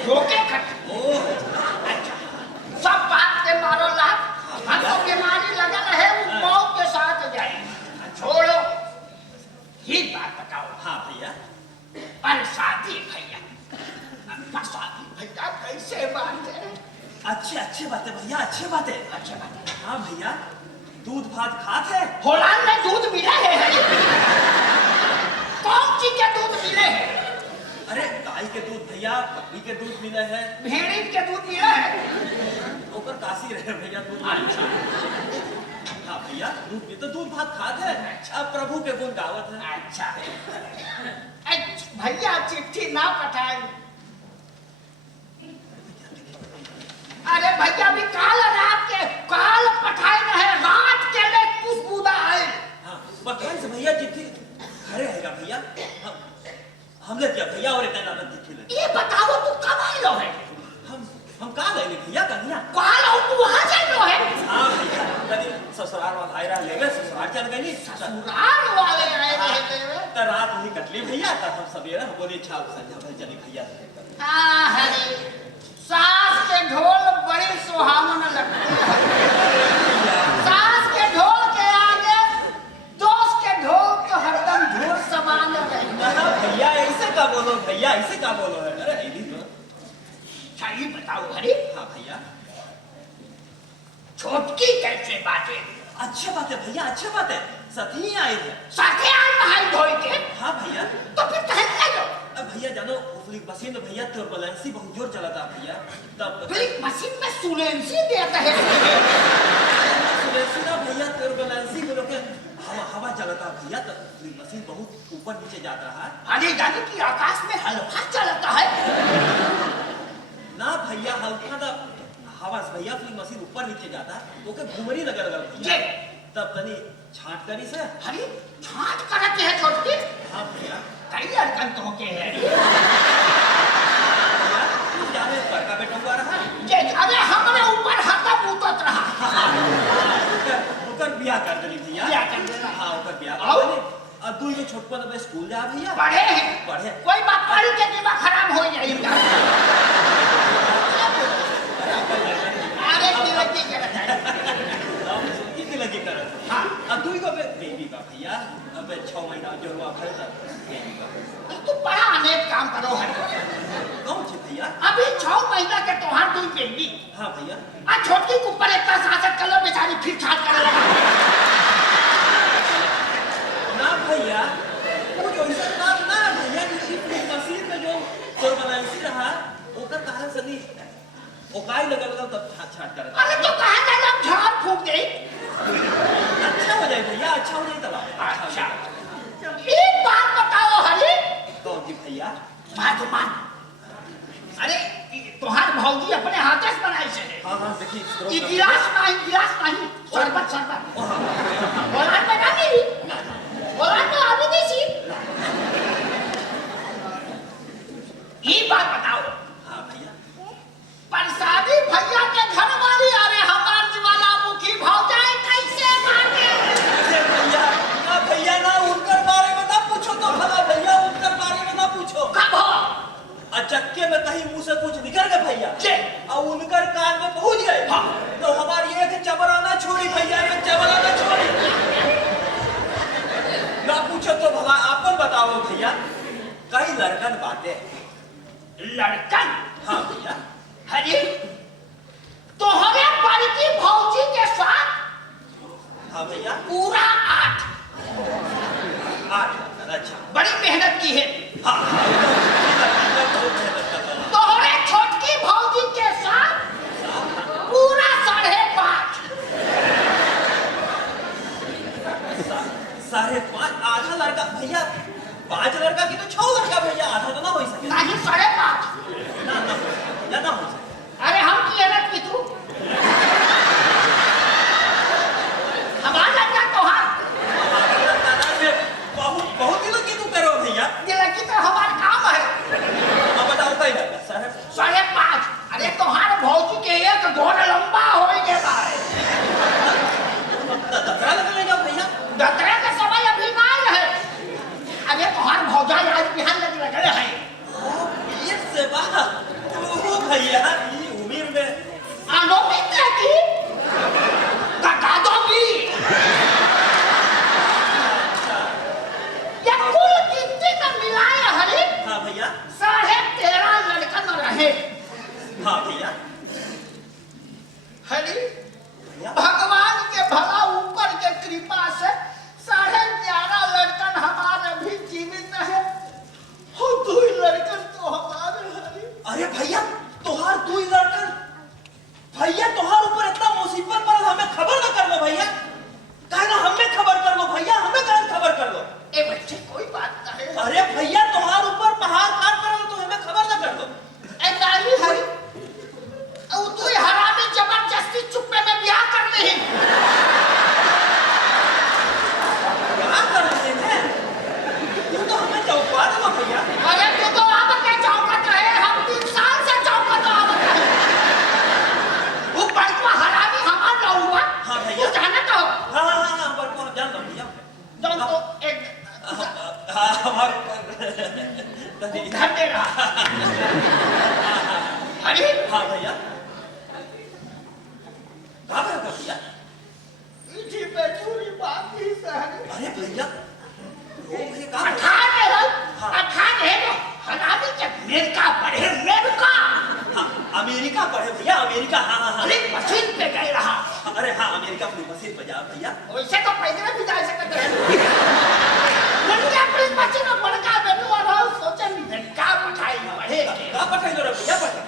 रोके खट अच्छा सब बात के मारो लाभ हमको बीमारी लगल है वो मौत के साथ जाए छोड़ो ये बात बताओ हाँ भैया पर शादी भैया कैसे बात है अच्छी बात है भैया, अच्छी बात है। अच्छी बात है हाँ भैया दूध भात खाते हैं। होलान में दूध मिला है कौन सी के दूध मिले हैं? अरे गाय के दूध भैया, बकरी के दूध मिले हैं, भेड़ी के दूध मिला है ऊपर काशी रहे भैया दूध। हाँ भैया दूध भी तो दूध भात खाते हैं। अब प्रभु के गुण गावत है। अच्छा भैया चिट्ठी ना पठाए अरे भैया भी काल रात के काल पठाए न है रात के ले कुछ बुदा है। हाँ पठाए से भैया चिट्ठी घरे आएगा भैया। हमने क्या भैया और इतना ना दिखी ले। ये बताओ तू कब आई लो है? हम कहाँ गए भैया कन्या? कहाँ लो तू वहाँ चल लो है? हाँ भैया कभी ससुराल वाला आए रहा लेवे ससुराल चल गए नहीं। ससुराल वाले आए रहे लेवे तो रात नहीं कटली भैया तब हम सवेरे बोले अच्छा संध्या भर चली भैया। हाँ हरे सास के ढोल बड़ी सुहावन लगती है। सास के ढोल के आगे दोस्त के ढोल तो हरदम झूठ समान रहेगा। भैया ऐसे का बोलो भैया, ऐसे का बोलो है? अरे ऐसी तो सही बताओ हरी। हाँ भैया छोटकी कैसे बातें? अच्छी बात है भैया, अच्छी बात है। सती आए थे साथे आज नहाई धोई के। हाँ भैया तो फिर कहीं ले लो। अब भैया जानो उफली मशीन में भैया तो बैलेंसी बहुत जोर चला था भैया। तब फिर मशीन में सुलेंसी देता है सुलेंसी ना भैया तो बैलेंसी को लोग हवा चलता भैया तो मशीन बहुत ऊपर नीचे जाता रहा। अरे जाने की आकाश में हल्का चलता है ना भैया हल्का ना हवा से भैया फिर मशीन ऊपर नीचे जाता तो के घुमरी लगा लगा भैया। तब तनी छाट करी से। अरे छाट करते है छोटकी। हाँ भैया कई लड़कन तो के है जाने पर का बेटा हुआ रहा जे अरे हमरे ऊपर हाथ उतत रहा। उकर बियाह कर देली भैया। बियाह कर देला। हाँ उकर बियाह कर देली। अब दू ये छोटपन में स्कूल जा भैया। पढ़े हैं पढ़े कोई बात पढ़ी के दिमाग खराब हो जाएगा। अरे लड़की करत है कितनी लगी करत। हाँ अब दू को बेबी का भैया अब 6 महीना जो हुआ भर तक बेबी का। तू बड़ा अनेक काम करो है। कौन सी भैया? अभी 6 महीना के तोहार तू बेबी। हाँ भैया आ छोटकी के ऊपर इतना शासन कर लो बेचारी फिर छाट करे लगा। ना भैया वो जो इस बात ना भैया इस मशीन में जो टर्बुलेंसी रहा ओकर कहां सनी ओकाई लगा तब छाट कर। अरे तो कहां ना हम झाड़ फूक दे। अच्छा हो जाए भैया, अच्छा हो जाए तब। अच्छा एक बात बताओ हरी। कौन की भैया? मान अरे तोहार भौजी अपने हाथे से बनाई से। हाँ हाँ देखिए ये गिलास नहीं शरबत बोला में ना मेरी बोला तो अभी देसी। ये बात बताओ। हाँ भैया परसादी भैया के घर वाली अरे हमार ज्वालामुखी भौजाई कैसे माने? भैया ना भैया ना उनकर बारे में ना पूछो तो भला भैया उनकर बारे में ना पूछो। कब हो? अचक्के में कहीं मुंह से कुछ निकल गया भैया जे और उनकर कान में पहुंच गए। हाँ तो हमारी एक चबराना छोड़ी भैया, एक चबराना छोड़ी ना पूछो तो भला आपन बताओ भैया। कई लड़कन बातें लड़कन। हाँ भैया हरी तोहरे बड़की भौजी के साथ हाँ भैया पूरा 8 अच्छा बड़ी मेहनत की है। हाँ तोहरे छोटकी भौजी के साथ पूरा 5.5 5.5 आधा लड़का भैया 5 लड़का की तो 6 लड़का भैया आधा तो ना हो सके। नहीं 5.5 ना हाँ भैया। हरी भैया भगवान के भला ऊपर के कृपा से 11.5 लड़कन हमारे भी जीवित है और 2 लड़कन तो हमारे हरी। अरे भैया तोहार 2 लड़कन भैया तोहार ऊपर इतना मुसीबत पर हमें खबर न कर लो भैया। कहे ना हमें खबर कर लो भैया, हमें कहे खबर कर लो। ए बच्चे कोई बात नहीं। अरे भैया तोहार ऊपर पहाड़ काट कर लो तो हमें खबर न कर दो। ए नहीं हरी और तू हरामी जबरदस्ती चुप्पे में ब्याह कर ली। क्या कर रहे हैं? तू तो हमें चौंका दो भैया। अरे तू तो अब के चौकट रहे, हम 3 साल से चौकट आवत रहे। वो बड़का हरामी हमार ना हुआ। हाँ भैया। तू जाने तो हाँ बड़को हम जान दो भैया। जान तो एक हमारे घर दे रहा। हरी हाँ भैया कहाँ पर होगा भैया? जी पे चूरी बाकी सहरी। अरे भैया वो भैया कहाँ पर? 18 है हरामी के अमेरिका पढ़े अमेरिका। हाँ अमेरिका पढ़े भैया, अमेरिका। हाँ अरे मशीन पे गए रहा। अरे हाँ अमेरिका अपनी मशीन पर जा भैया। वैसे तो पैदल भी जा सकते हैं। लेकिन अपनी मशीन में बड़का बेटू और हम सोचे अमेरिका पढ़ाई पढ़े। कहाँ पढ़ाई दो रहे भैया पढ़े?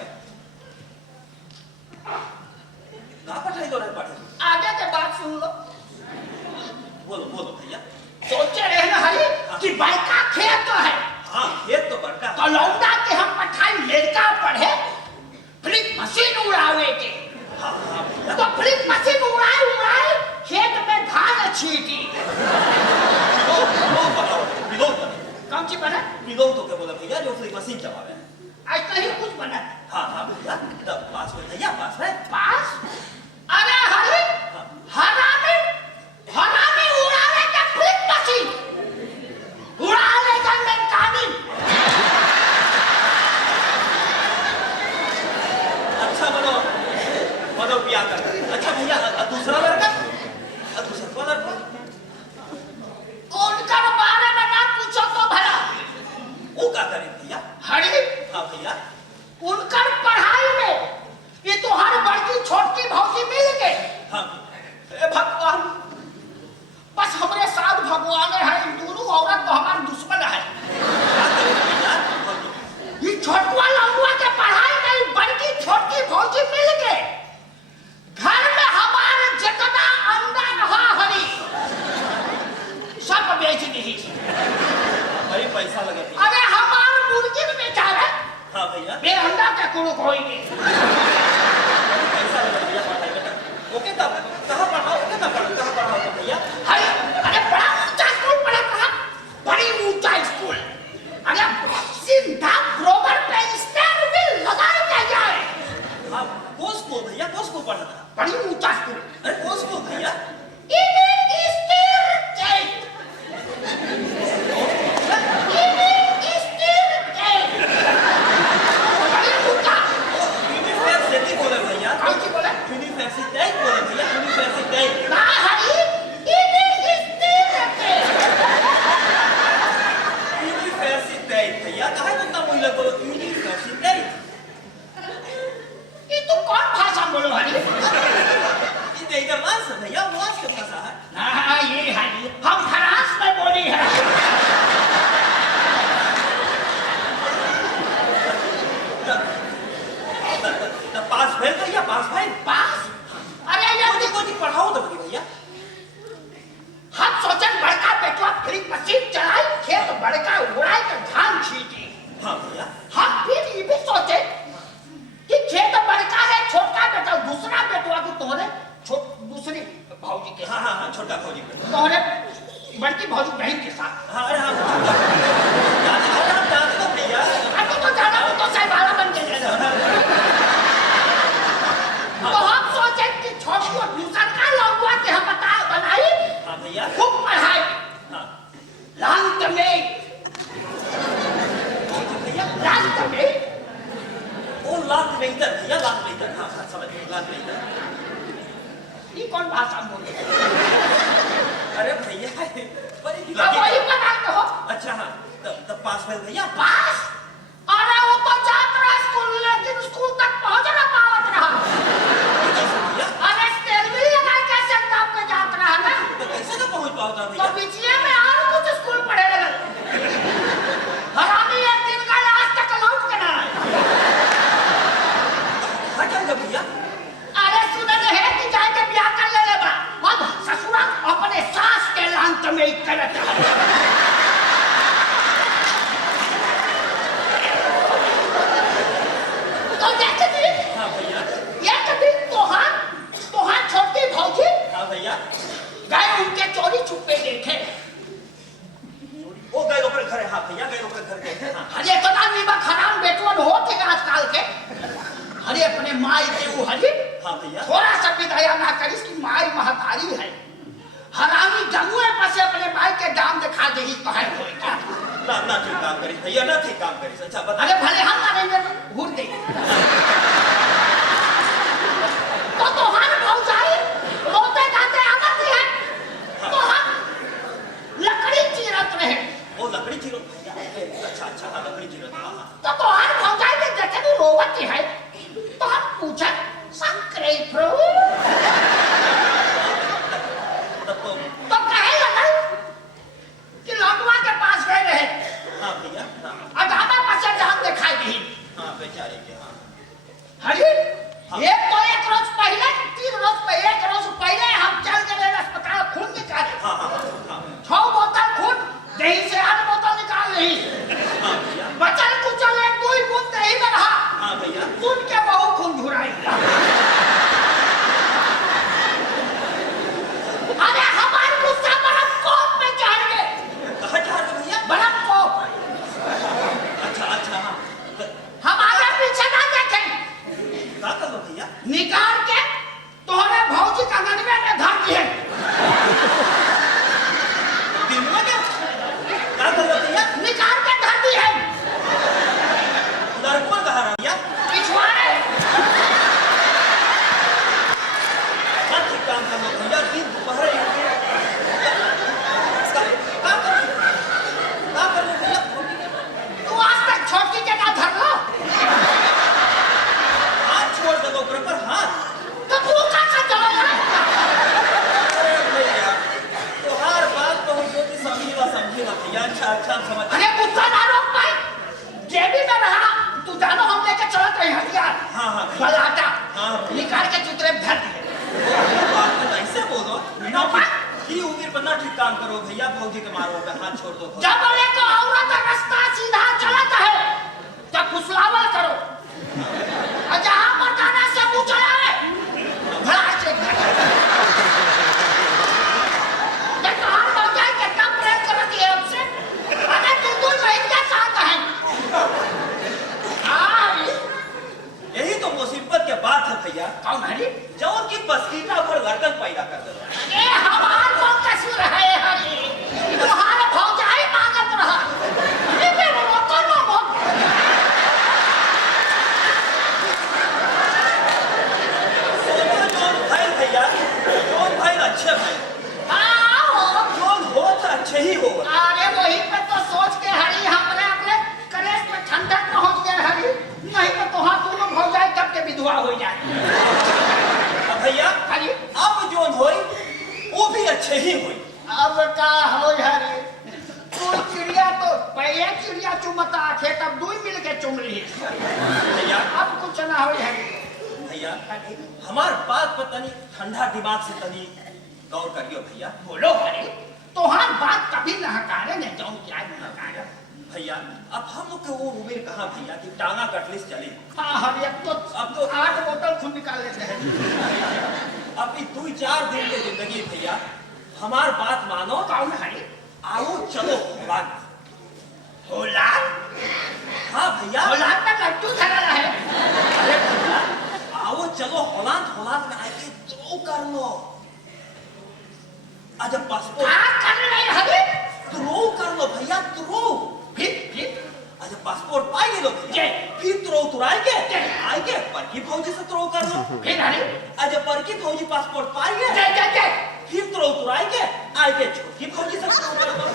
कहाँ पढ़ाई दो रहे पढ़े? आगे के बात सुन लो। बोलो भैया। सोचे रहे ना हरी कि बाइका खेत तो है। हाँ खेत तो बड़का। तो लौंडा के हम पढ़ाई अमेरिका पढ़े फ्लिप मशीन उड़ावे के। हाँ भैया। तो फ्लिप मशीन उड़ाए खेत में धान छीटी। कौन सी बना? विलोम तो क्या बोला भैया जो फ्लिप मशीन चलावे? ऐसा ही कुछ बना। हाँ भैया तब पास में भैया पास है। पास? अरे हरी हरामी उड़ावे के फ्लिप मशीन उड़ावे का मेकानी। अच्छा बनो ब्याह कर। अच्छा भैया दूसरा लड़का? दूसरा लड़का? उनका बारे में ना पूछो तो भला। वो क्या करे भैया? हरी हाँ भैया। उनका पढ़ाई में ये तो हर बड़की छोटी भौजी मिल गए। हाँ हे भगवान बस हमरे साथ भगवान है। इन दोनों औरत तो हमारे दुश्मन है। ये छोटवा लंबुआ के पढ़ाई में बड़की छोटी भौजी मिल गए। घर में हमारे जितना अंडा रहा हरी सब बेच दी। भाई पैसा लगा। अरे हमारे मुर्गी में बेचारे हाँ भैया बे अंडा के कुड़ुक होएंगे। पैसा लगा भैया पढ़ाई में। ओके तब कहाँ पढ़ाओ? ओके तब कहाँ पढ़ाओ भैया? अरे बड़ा ऊंचा स्कूल पढ़ा बड़ी ऊंचा स्कूल। अरे सीधा ग्रोवर पे स्टैंड भी लगा दिया जाए। हाँ कौन स्कूल भैया? कौन स्कूल पढ़ा था? बड़ी ऊंचा स्कूल। अरे कौन स्कूल भैया? यूनिवर्सिटी बोले भैया। कौन सी बोले? यूनिवर्सिटी बोले भैया। यूनिवर्सिटी ना हरी यूनिवर्सिटी भैया कहाँ इतना मुझे बोलो यूनिवर्सिटी? ये तू कौन भाषा बोलो हरी? ये इधर मांस भैया मांस के भाषा है। ना ये हरी हम खरास में बोली है। पास भेज भैया पास भाई पास? अरे ये कोई पढ़ाओ तो भैया। हम सोचन बड़का बेटवा फ्लिप मशीन चलाई खेत बड़का उड़ाए के धान छीटी। हाँ भैया। हम फिर ये भी सोचे कि खेत बड़का है छोटा बेटा दूसरा बेटवा को तोरे दूसरी भौजी के साथ। हाँ छोटा भौजी तोरे बड़की भौजी बहन के साथ। हाँ अरे हाँ जान दो भैया। अभी तो जाना हो तो साइबाला बन के तो हम सोचे कि छोटी और दूसरा का लंबुआ के हम बनाई। हाँ भैया। खूब पढ़ाई। हाँ लांत में भैया लांत में वो लात में इधर भैया लात में इधर। हाँ समझ लात में इधर। ये कौन भाषा बोले? अरे भैया बड़ी अब वही बनाते हो। अच्छा हाँ तब पास भेज भैया। पास? अरे वो तो छात्र स्कूल लेकिन स्कूल तक पहुंच हाँ भैया। एक दिन तोहार छोटी भौजी हाँ भैया। गए उनके चोरी छुपे देखे। वो गए लोग घर। हाँ भैया, गए लोग घर गए। हाँ। अरे इतना नीबा खराब बेटवन होते आजकल के। अरे अपने माई के वो हरी। हाँ भैया। थोड़ा सा भी दया ना करिस कि माई महतारी है। हरामी जमुए पर से अपने माई के दाम दिखा देगी तो है कोई क्या? ना ठीक काम करी भैया, ना ठीक काम करी। अच्छा बता। अरे भले हम मारेंगे तो घूर दे। तो तोहार भौजाई रोते गाते आती है। तो हम लकड़ी चीरत रहे। वो लकड़ी चीरो भैया। अच्छा हाँ, लकड़ी चीरो। हाँ। तो तोहार भौजाई के देखे भी रोवत है। तो हम पूछे संकरे प्रभु। तो कहे लगल कि लौटवा के पास गए रहे। हाँ भैया। अदामा पसे जान दिखाई दी। हाँ बेचारे के। हाँ। हरी एक तो एक रोज पहले 3 रोज पे एक रोज पहले हम चल गए अस्पताल खून निकाले। हाँ। 6 बोतल खून दही से 8 बोतल निकाल रही। हाँ भैया। बचल कुचल 1-2 बूंद दही में रहा। हाँ भैया। सुन के बहु खून झुराई। अरे हमारे गुस्सा बड़ा कोप में चढ़ गए। कहाँ जा रहे भैया? बड़ा कोप। अच्छा हाँ। हम आगे पीछे ना देखें। क्या कर लो भैया? निकाल के तोहरे भौजी का ननवे में धर दिए। दिन में क्या कर लो भैया? निकाल के धर दिए। लड़कों कहाँ रहा भैया? पिछवाड़े। क्या ठीक काम कर लो भैया? दिन दोपहर क्या कर लो भैया? तू आज तक छोटी के ना धर लो। हाथ छोड़ दो पर हाथ। तो तू कैसे चलेगा? अरे भैया, तो हर बात तो हम जो भी समझेगा भैया। अच्छा समझ। अरे गुस्सा ना रोक पाए। जेबी में रहा तू जानो हम लेके चलत रहे हथियार। हाँ। बलाटा। हाँ। निकाल के चुतरे में धर दिए। बात तो ऐसे बोलो की उम्र पर ना ठीक काम करो भैया। भौजी के मारो पे हाथ छोड़ दो। जब बोले को औरत रास्ता सीधा चलता है तब फुसलावा करो। और जहाँ मकाना से मुँह चलाए भड़ा से कहां भौजाई कितना प्रेम करती है हमसे। अरे तू इनका साथ है। यही तो मुसीबत के बात है भैया। कौन है? जौन की बसकीटा पर लड़कन पैदा कर दे। ये हमार कौन कसूर है हरी? तुम्हारे भौजाई मांगत रहा। ये मेरे रोको ना मत। जोन भैया जोन भाई अच्छे भाई। जोन हो तो अच्छे ही हो। अरे वही पे तो सोच के हरी हमरे अपने कलेश में ठंडक पहुंच गए हरी। नहीं तो तुहां दोनों भौजाई कब के विधवा हो जाए। भैया हरी अब जोन होई वो भी अच्छे ही होई। अब का हो हरी? तू चिड़िया तो पहले चिड़िया चुमता थे तब 2 मिल के चुम ली। भैया अब कुछ ना हो हरी। भैया हमार बात पर तनी ठंडा दिमाग से तनी गौर करियो भैया। बोलो हरी तुहार बात कभी न हकारे ने जाऊं क्या न हकारे। भैया अब हम लोग के वो उम्र कहाँ भैया कि टांगा कटलिस चले। हाँ हरी अब तो 8 बोतल खून निकाल लेते हैं। अभी 2-4 दिन की जिंदगी भैया। हमार बात मानो। कौन हरी? आओ चलो होलान। होलान? हाँ भैया। होलान में लड्डू धरा है। अरे भैया आओ चलो होलान में आके तो कर लो। आज पासपोर्ट कर रहे हरी? थ्रो कर लो भैया। थ्रो फिर आज पासपोर्ट पाएंगे लोग भैया। फिर थ्रो तुराएंगे आएंगे पर की फौजी से थ्रो कर लो। फिर हरी आज पर की फौजी पासपोर्ट पाएंगे फिर थ्रो तुराएंगे आएंगे छोटी फौजी से थ्रो कर लो।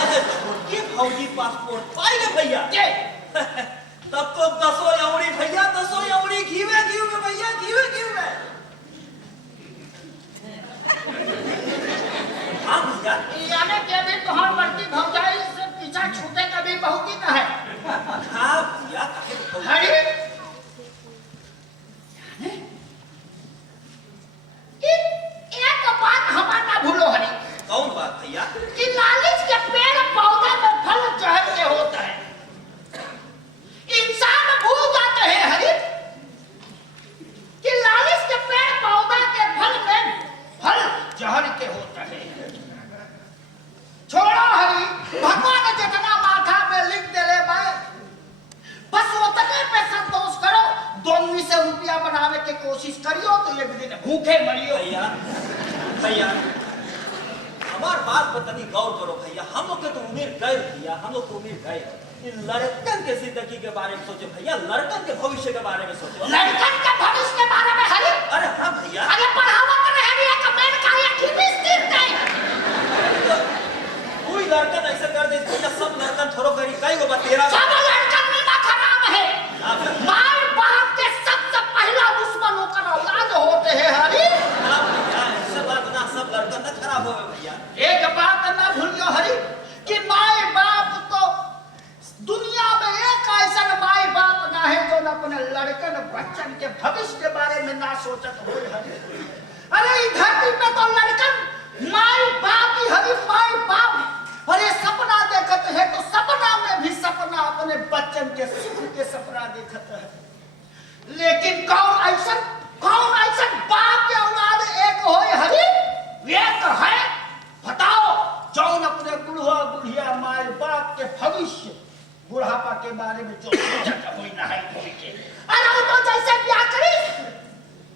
आज छोटी फौजी पासपोर्ट पाएंगे भैया। तब तो 10 यौड़ी भैया 10 यौड़ी घीवे भैया घीवे। हाँ भैया यानी के भी तोहर बड़की भौजाई से पीछा छूटे कभी बहुती न है। हाँ भैया हरी एक बात हमारा ना भूलो हरी। कौन बात भैया? कि लालिच के पेड़ पौधे में फल चढ़ के होता है। इंसान भूल जाते हैं से रुपया बनावे के कोशिश करियो तो एक दिन भूखे मरियो। भैया भैया हमार बात पर तनी गौर करो भैया। हम लोग के तो उम्र गए भैया, हम लोग तो उम्र गए। इन लड़कन के जिंदगी के बारे में सोचो भैया, लड़कन के भविष्य के बारे में सोचो। लड़कन के भविष्य के बारे में हरी अरे हाँ भैया, अरे पढ़ावत रहे दिया कि मैं का ये किमिस दिन नहीं कोई लड़कन ऐसे कर दे भैया, सब लड़कन थोड़ो करी कई गो तेरा सब लड़कन में ना खराब है। माँ बाप के सबसे पहला दुश्मन होकर औलाद होते हैं हरी। ऐसा बात ना, सब लड़कन ना खराब हो भैया। एक बात ना भूलियो हरी कि माए बाप तो दुनिया में एक ऐसा माए बाप ना है जो न अपने लड़कन बच्चन के भविष्य के बारे में ना सोचत हो हरी। अरे इस धरती पे तो लड़कन माए बाप ही हरी, माए बाप अरे सपना देखत है तो सपना में भी सपना अपने बच्चन के सुख के सपना देखत है। लेकिन कौन ऐसा बाप के औलाद एक होए हरी, एक है बताओ जौन अपने बुढ़वा बुढ़िया माए बाप के भविष्य बुढ़ापा के बारे में जो सोचत होई ना है कोई के। अरे वो तो जैसे ब्याह करी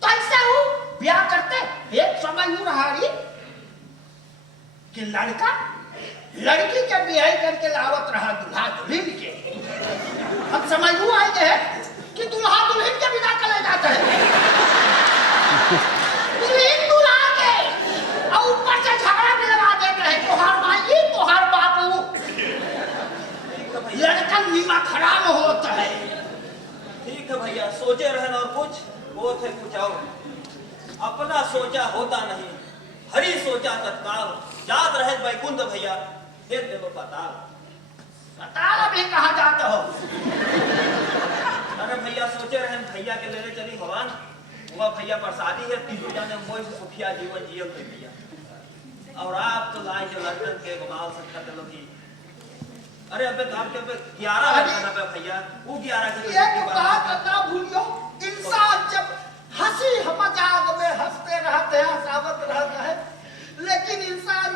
तैसे वो ब्याह करते एक समय यूं रहा रही कि लड़का लड़की के ब्याह करके लावत रहा दूल्हा दुल्हन के। अब समय यूं आए है कि दूल्हा दुल्हन के बिना कले जाते हैं, दुल्हन दूल्हा के और ऊपर से झगड़ा भी लगा देते हैं, तोहार माई तोहार बापू। लड़कन नीमा खराब होता है। ठीक है भैया, सोचे रहन और कुछ वो थे कुछ और। अपना सोचा होता नहीं, हरी सोचा तत्काल। याद रहे वैकुंठ भैया, फिर देखो पाताल। पाताल अभी कहाँ जाते हो? अरे भैया सोचे रहे भैया के लेने चली भगवान, वह भैया प्रसादी है, तीनों जाने मोह से सुखिया जीवन जियो थे भैया। और आप तो लाए जो लड़कन के गुमाल से खत लोगी। अरे अबे आपके पे 11 है पे भैया, वो 11 के एक बात ना भूलियो, इंसान जब हंसी मजाक में हंसते रहते हैं, हंसावत रहता है, लेकिन इंसान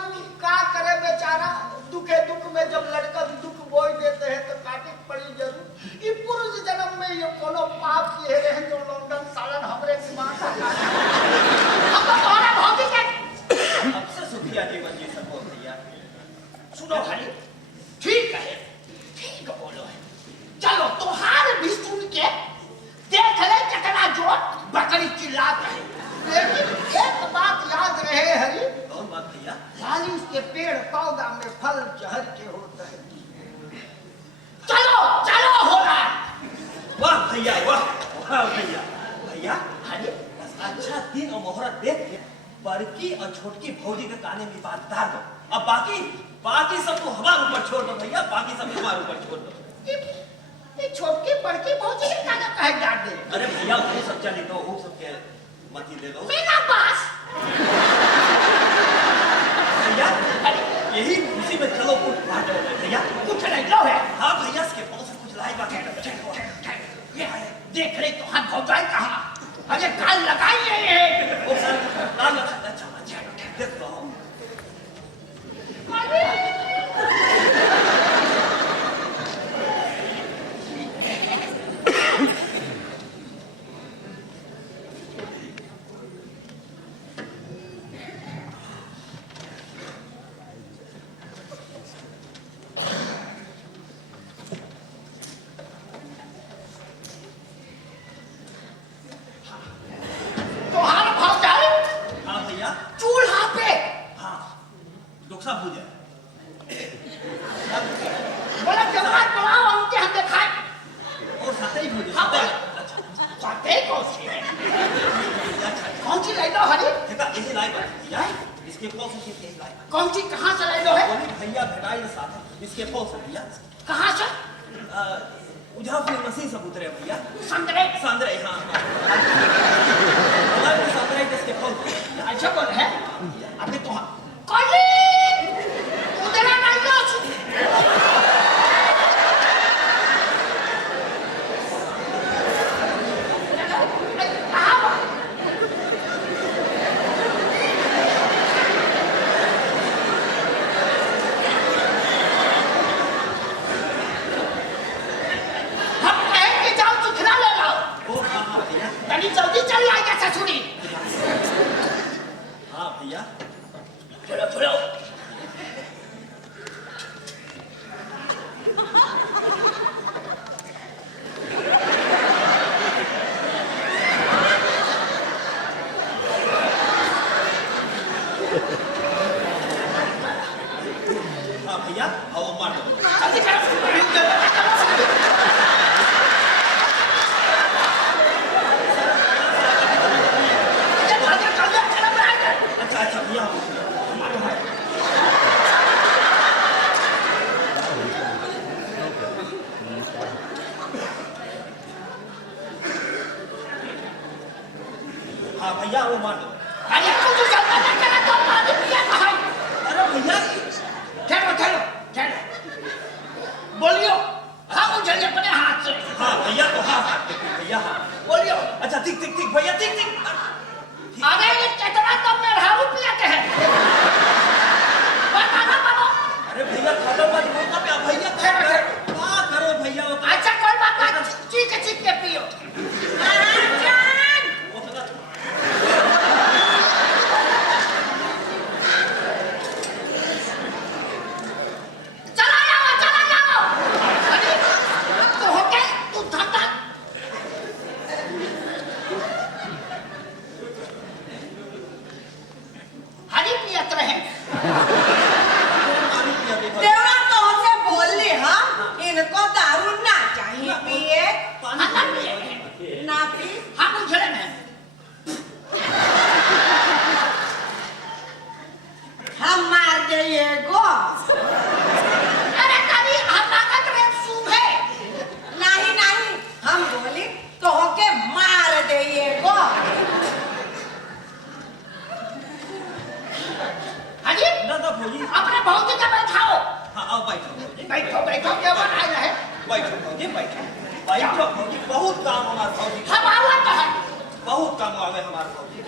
का करे बेचारा दुखे दुख में जब लड़का दुख बोई देते हैं तो काटे पड़ी जरूर। ये पुरुष जन्म में ये कोनो पाप किए रहे जो लौंडन सालन हमरे दिमाग का हम तो तुम्हारा भौतिक है। अब से सुखिया जीवन जी सबको भैया। सुनो हरी, ठीक है, ठीक बोलो है। चलो तुम्हारे भी सुन के देख ले कितना जोर बकरी चिल्लाता है। लेकिन एक बात याद रहे हरी, कौन बात भैया? लालिश के पेड़ पौधा में फल जहर के होता है। चलो चलो हो रहा है। वाह भैया वाह, वाह भैया। भैया हरी अच्छा दिन और मुहूर्त देख के बड़की और छोटकी भौजी के काने में बात डाल दो। अब बाकी सब तो हमारे ऊपर छोड़ दो भैया, बाकी सब हमारे ऊपर छोड़ दो। ये छोटकी बड़की भौजी के काने कहे डाल दे। अरे भैया वो सब चली तो वो सब के मती दे दो मेरा पास भैया। यही खुशी में चलो कुछ बात हो गई भैया। कुछ नहीं लो है। हाँ भैया इसके पास से कुछ लाएगा क्या? ये देख रहे तो हाथ भौजाई कहाँ? अरे काल लगाई है। वो सर लाल अच्छा देख लो। कौन सी कहाँ से ले लो है? भैया भेटाई साथ इसके फौज से भैया। कहाँ से? उझापुर मसीह से उतरे भैया। संतरे हाँ संतरे इसके फौज। अच्छा बोल है अभी तो कॉली उधर नहीं लो ओ हाँ भैया तनी जल्दी चल आएगा ससुरी। हाँ भैया चलो चलो हाँ भैया आओ मार दो जल्दी करो। अच्छा अच्छा भैया हाँ भैया वो मार दो अरे कुछ जल्दी नहीं करा तो पानी पिया कहाँ? अरे भैया ठहरो ठहरो ठहरो। बोलियो हाँ मुझे अपने हाथ से। हाँ भैया तो हाँ हाँ भैया हाँ बोलियो। अच्छा ठीक ठीक ठीक भैया ठीक ठीक अरे ये कितना तो मेरा रुपया के है। बताना बाबू। अरे भैया खत्म मत होगा भैया क्या करो भैया वो अच्छा कोई बात नहीं चीख चीख के पियो। चला जाओ। अरे तो हो गए तू धंधा। हरी पियत रहे। देवरा तो हमसे बोल ली हम इनको दारू ना चाहिए पिए ना पिए। ना पी हम उछले में। हम मार दिए गो अरे कभी हमाकत में सूखे। नहीं हम बोली तो होके मार दिए गो हाजी ना ना भौजी अपने भौजी के बैठाओ। हाँ आओ बैठो भौजी बैठो क्या बनाए रहे। बैठो भौजी बैठो बैठो भौजी बहुत काम हमारे भौजी हम आवा तो है। बहुत काम आवे हमारे भौजी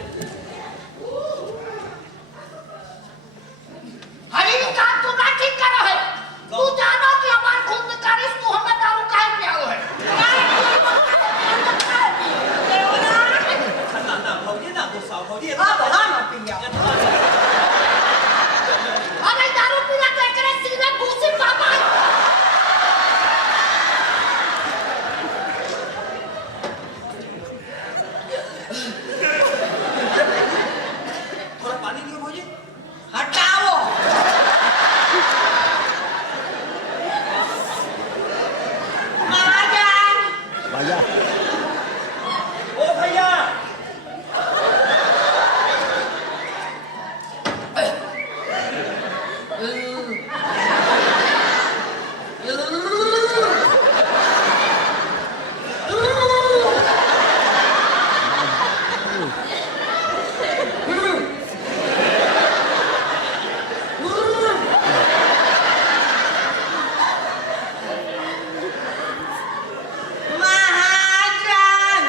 हरी भी काम तू ना ठीक करो है। तू जानो कि हमारे खून में कारिश तू हमें दारू काहे पियाओ है। ना भौजी ना गुस्सा भौजी अब हम पिया अरे दारू पीना तो एकरे सीने घुसी पापा। थोड़ा पानी दियो भौजी हटाओ महाजन ओ भैया महाजन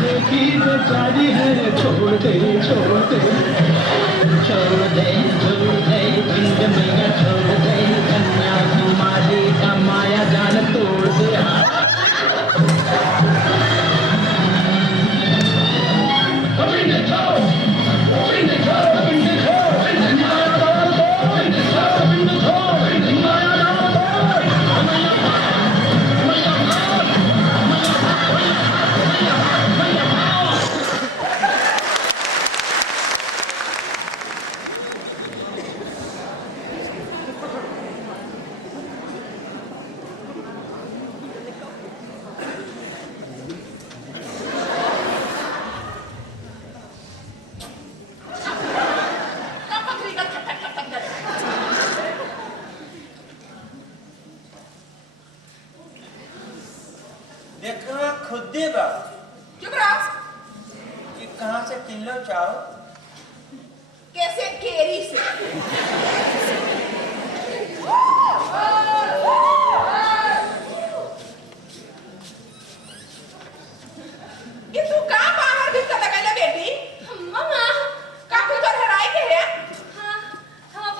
देखी बेचारी है छोड़ दे छोड़ दे छोड़ दे छोड़ दे पिंड मैया छोड़ दे कन्याकुमारी का माया जाल तोड़ दे देखो खुद दे बा युवराज कि कहाँ से किलो चाहो कैसे केरी से ये तू कहाँ बाहर भीतर लगाइला बेटी मम्मा का तू तो हराई के है हाँ हम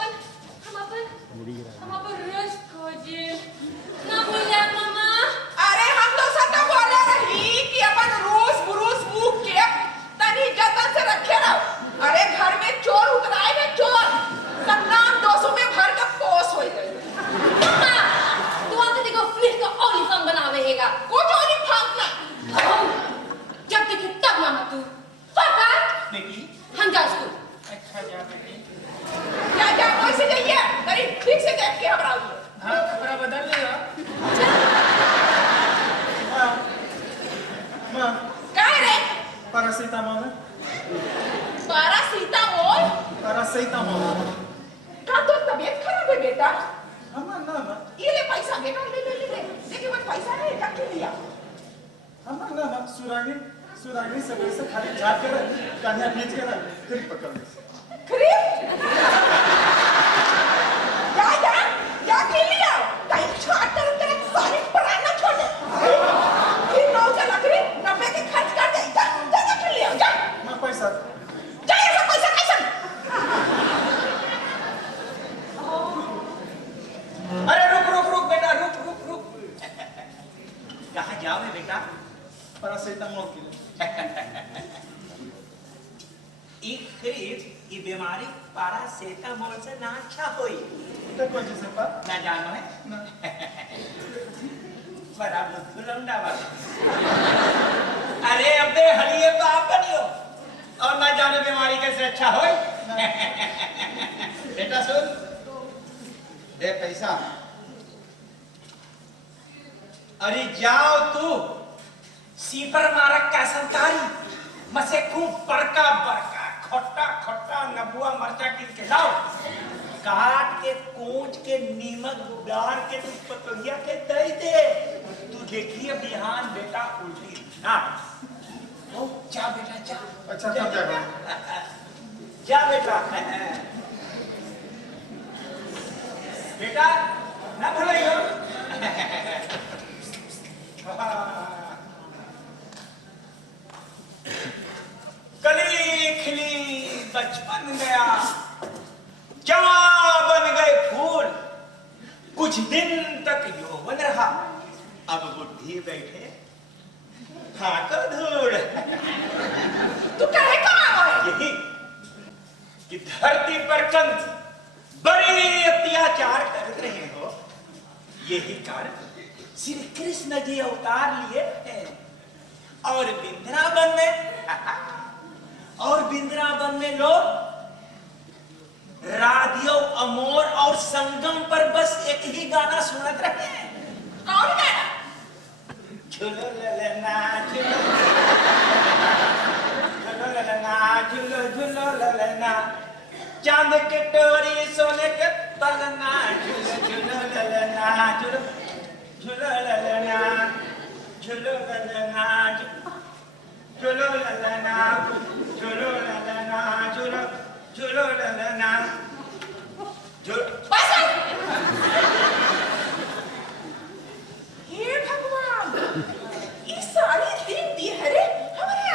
अपन रस खोजे ना भूल जाए मम्मा अरे हम तो सदा बोले रही कि अपन रूस बुरूस मुंह के तनी जतन से रखे रहो अरे घर में चोर उतराए में चोर सब नाम दोस्तों में भर के पोस हो गई मम्मा तू आते देखो फिर तो ओलिफाम बनावेगा कुछ और नहीं फांकना जब देखे तब मामा तू पापा बेटी हम जा स्कूल अच्छा जा बेटी जा वैसे जाइए तरी ठीक से देख के घबराओ हाँ कपड़ा बदल लेगा माँ क्या है रे पैरासीटामोल पैरासीटामोल का तो तबीयत खराब है बेटा हमारा नाम है ये ले पैसा बेटा ले देखिए वो पैसा है क्या क्यों लिया हमारा नाम है सुरागी से खाली झाड़ के कन्या बीच के फिर पकड़ ले खरीद जा के लिया कहीं छाटर तेरे सारी पराना छोड़ दे फिर नौ से लकड़ी 90 के खर्च कर दे जा के लिया जा मैं पैसा जा ये सब पैसा कैसे अरे रुक बेटा रुक कहाँ जाओगे बेटा पैरासीटामोल के लिए एक खरीद ये बीमारी पैरासीटामोल से ना अच्छा होई तो कोई चीज़ पर ना जानो है ना बड़ा बुद्धुलंडा वाला अरे अबे हलिए बाप बनियो और ना जाने बीमारी कैसे अच्छा होई बेटा सुन दे पैसा अरे जाओ तू सीपर मारक का संतारी मसे खूब बड़का खट्टा नबुआ मरचा किन के लाओ काट के कूच के नीमक डाल के तू पतोहिया के दे दे तू देखिए बिहान बेटा उल्टी ना ओ जा बेटा जा अच्छा कब जाएगा जा बेटा बेटा ना भूलियो कली खिली बचपन गया जवां बन गए फूल कुछ दिन तक यौवन रहा अब बुढ़ी बैठे खाकर धूल तू कहे कहाँ है यही कि धरती पर कंस बड़े अत्याचार कर रहे हो यही कारण श्री कृष्ण जी अवतार लिए हैं और वृंदावन में लोग राधियो अमोर और संगम पर बस एक ही गाना सुनत रहे हैं कौन गाना झूलो ललना झूलो ललना झूलो ललना चांद के टोरी सोने के पलना झूलो ललना झूलो ललना झूलो ललना झूलो ललना झूलो ललना झूलो ललना बस हे भगवान ये सारी दिन दिहरे हमारे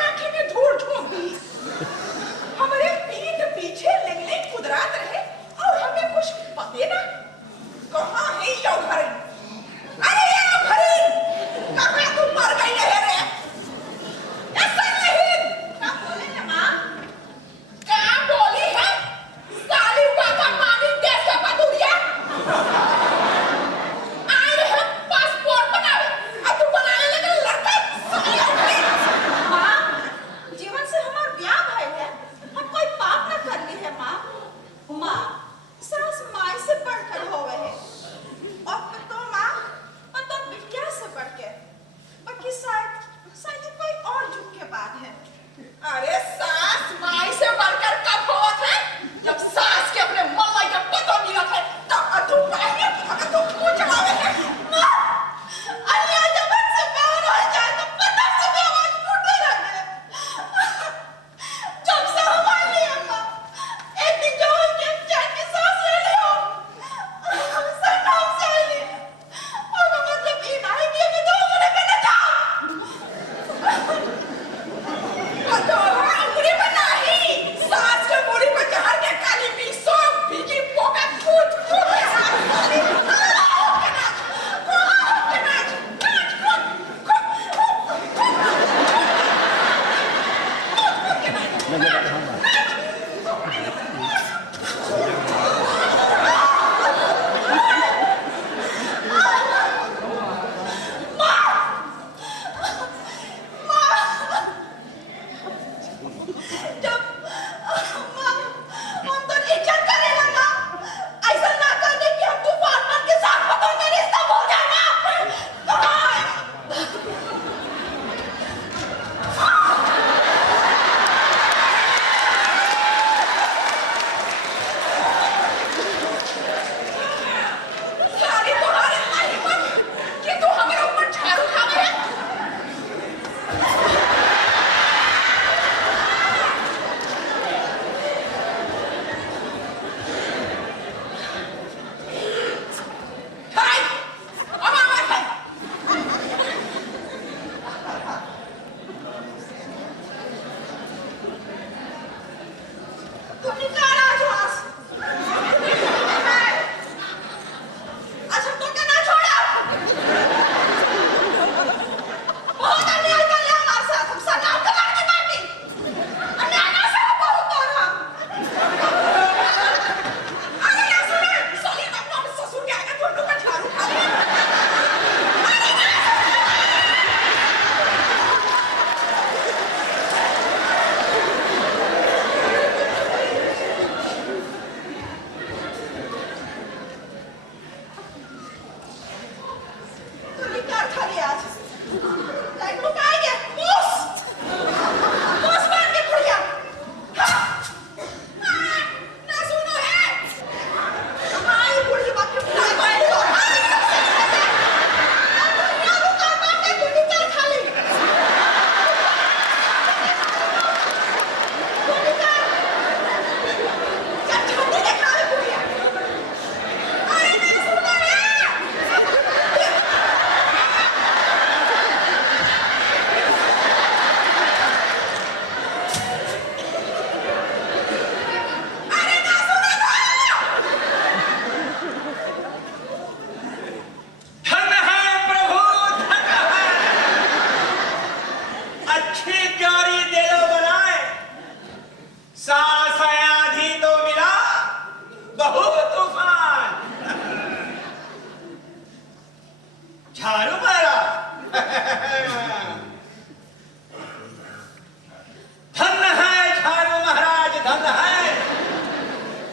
धन है झारू महाराज, धन है।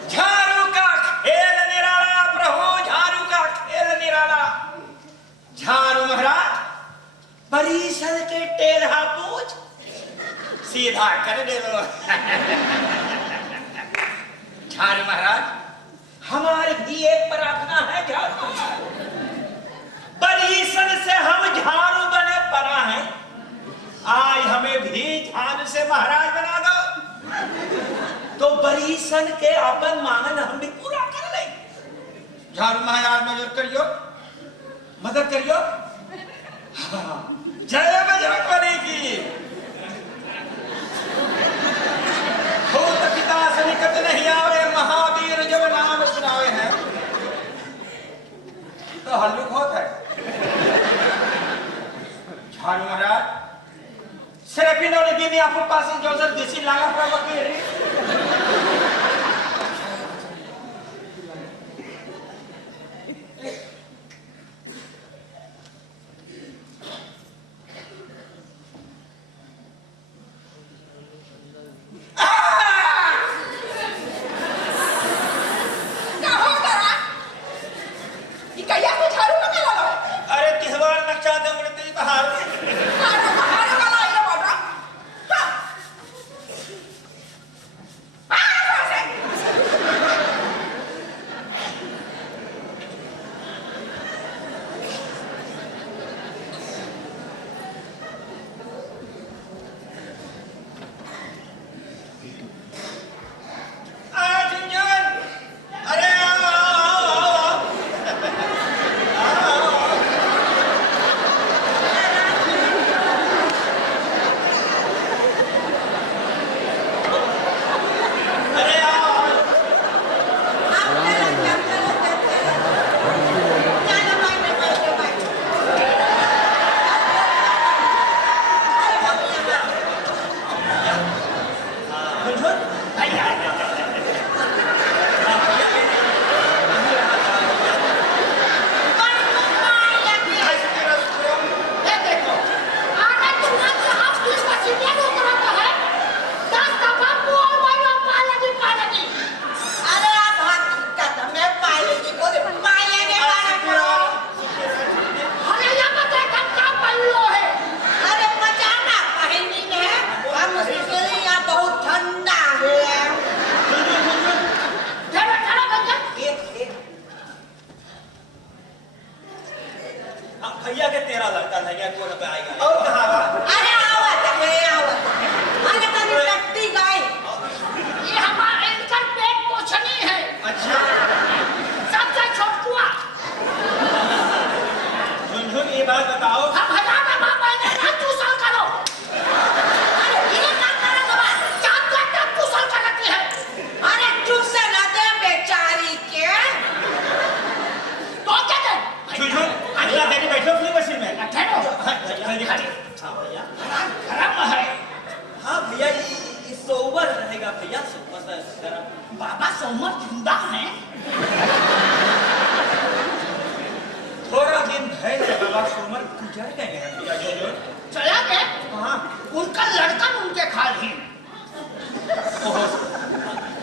झारू का खेल निराला प्रभु, झारू का खेल निराला। झारू महाराज परिषद के टेढ़ा पूछ सीधा कर दे लो। झारू महाराज हमारी भी एक प्रार्थना है झारू महाराज, परिषद से हम झारू बने परा हैं, आज हमें भी झारू से महाराज बना दो तो परिषद के अपन मांगन हम भी पूरा कर ले। झारू महाराज मदद करियो, मदद करियो। हाँ। जय बजरंगबली की। भूत पिता से निकट नहीं आवे, महावीर जब नाम सुनावे हैं तो हल्लुक होता है। झारू महाराज सिर्फ इन्होंने भी मैं आपको पास जो सर देसी लागा प्रभु के बाबा सोमर जिंदा हैं? थोड़ा दिन है बाबा सोमर गुजर गए हैं भैया। चला गए? हाँ। उनका लड़का उनके खाल ही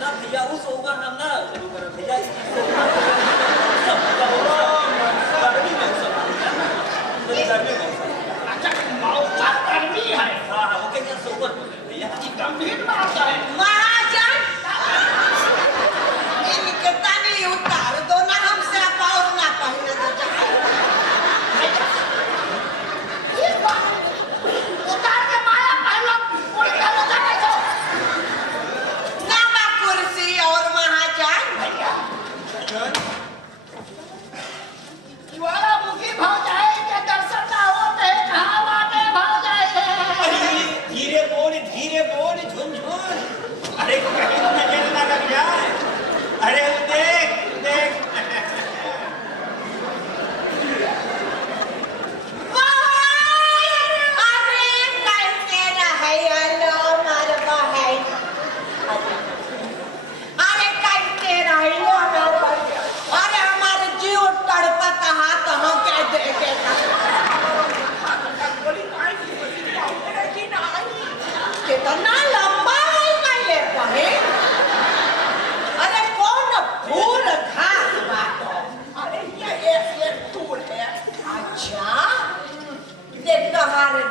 ना भैया उस ओवर हम ना शुरू करो भैया अच्छा मौसम गर्मी है। हाँ हाँ ओके क्या सोबर भैया गंभीर बात है। महाजन इनके तनी उतार दो ना, हमसे पाउर ना पहने दो जाए। उतार के माया पहलो कोई घर होता नहीं तो ना मैं कुर्सी और महाजन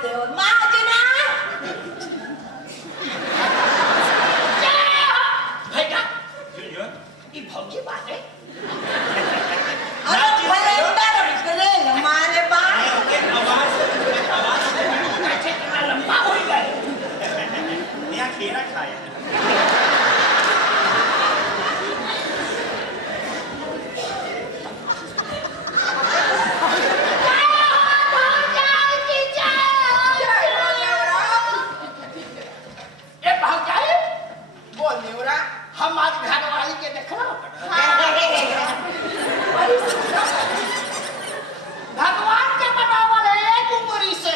देवर महाजना भैया ये भौजी बात है अरे फलेंडर करे हमारे बाप आवाज कैसे कितना लंबा हो गए नया खीरा खाया हमारी घरवाली के देखना भगवान के बनावल है एक उंगली से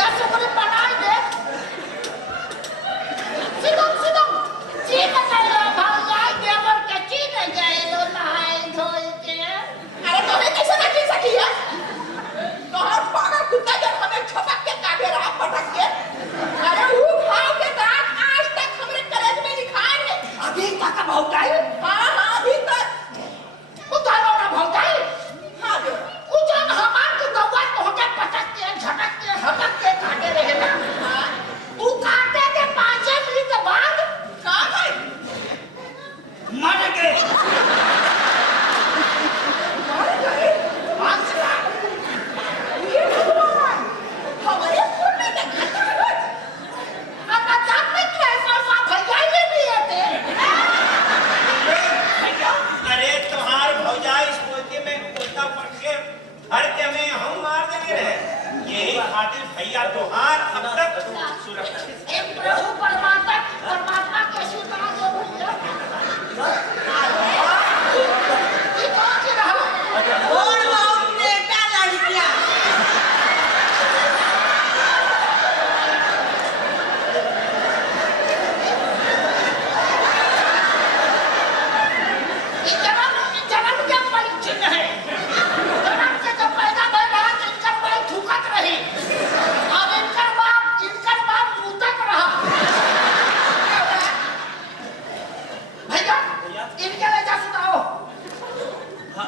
10 उंगली बनाई दे सीधम जी बताइए भगवान देवर के चीज जाए लो नहाए धोए के अरे तुम्हें कैसे ना की सकी है तो हर पागल कुत्ता जब हमें छपक के काटे रहा पटक के अरे वो भाव के दाग आज तक हमरे कलेज में लिखाए हैं अभी तक भौकाई हाँ अभी तक उतारो ना भौकाई हाँ जो उजन हमार के गौवा तो होके पटक के झटक के हटक के काटे रहे ना तू काटे के 5 मिनट के बाद कहाँ भाई मर गए मारे गए आसरा ये भगवान हमारे खून में देखा था ना जात में कैसा सा भैया ले लिए थे अरे तुम्हार भौजा इस पोते में कुत्ता पड़ के हर के में हम मार देंगे रहे यही खातिर भैया तोहार अब तक सुरक्षित एक प्रभु परमात्मा के सुना दो भैया ये कौन सी रहा और बहुत नेता लड़कियां जन्म के परिचिन है जन्म से जब पैदा भय रहा इनकर माई थूकत रही और इनकर बाप मूतक रहा भैया इनके ले जा सुनाओ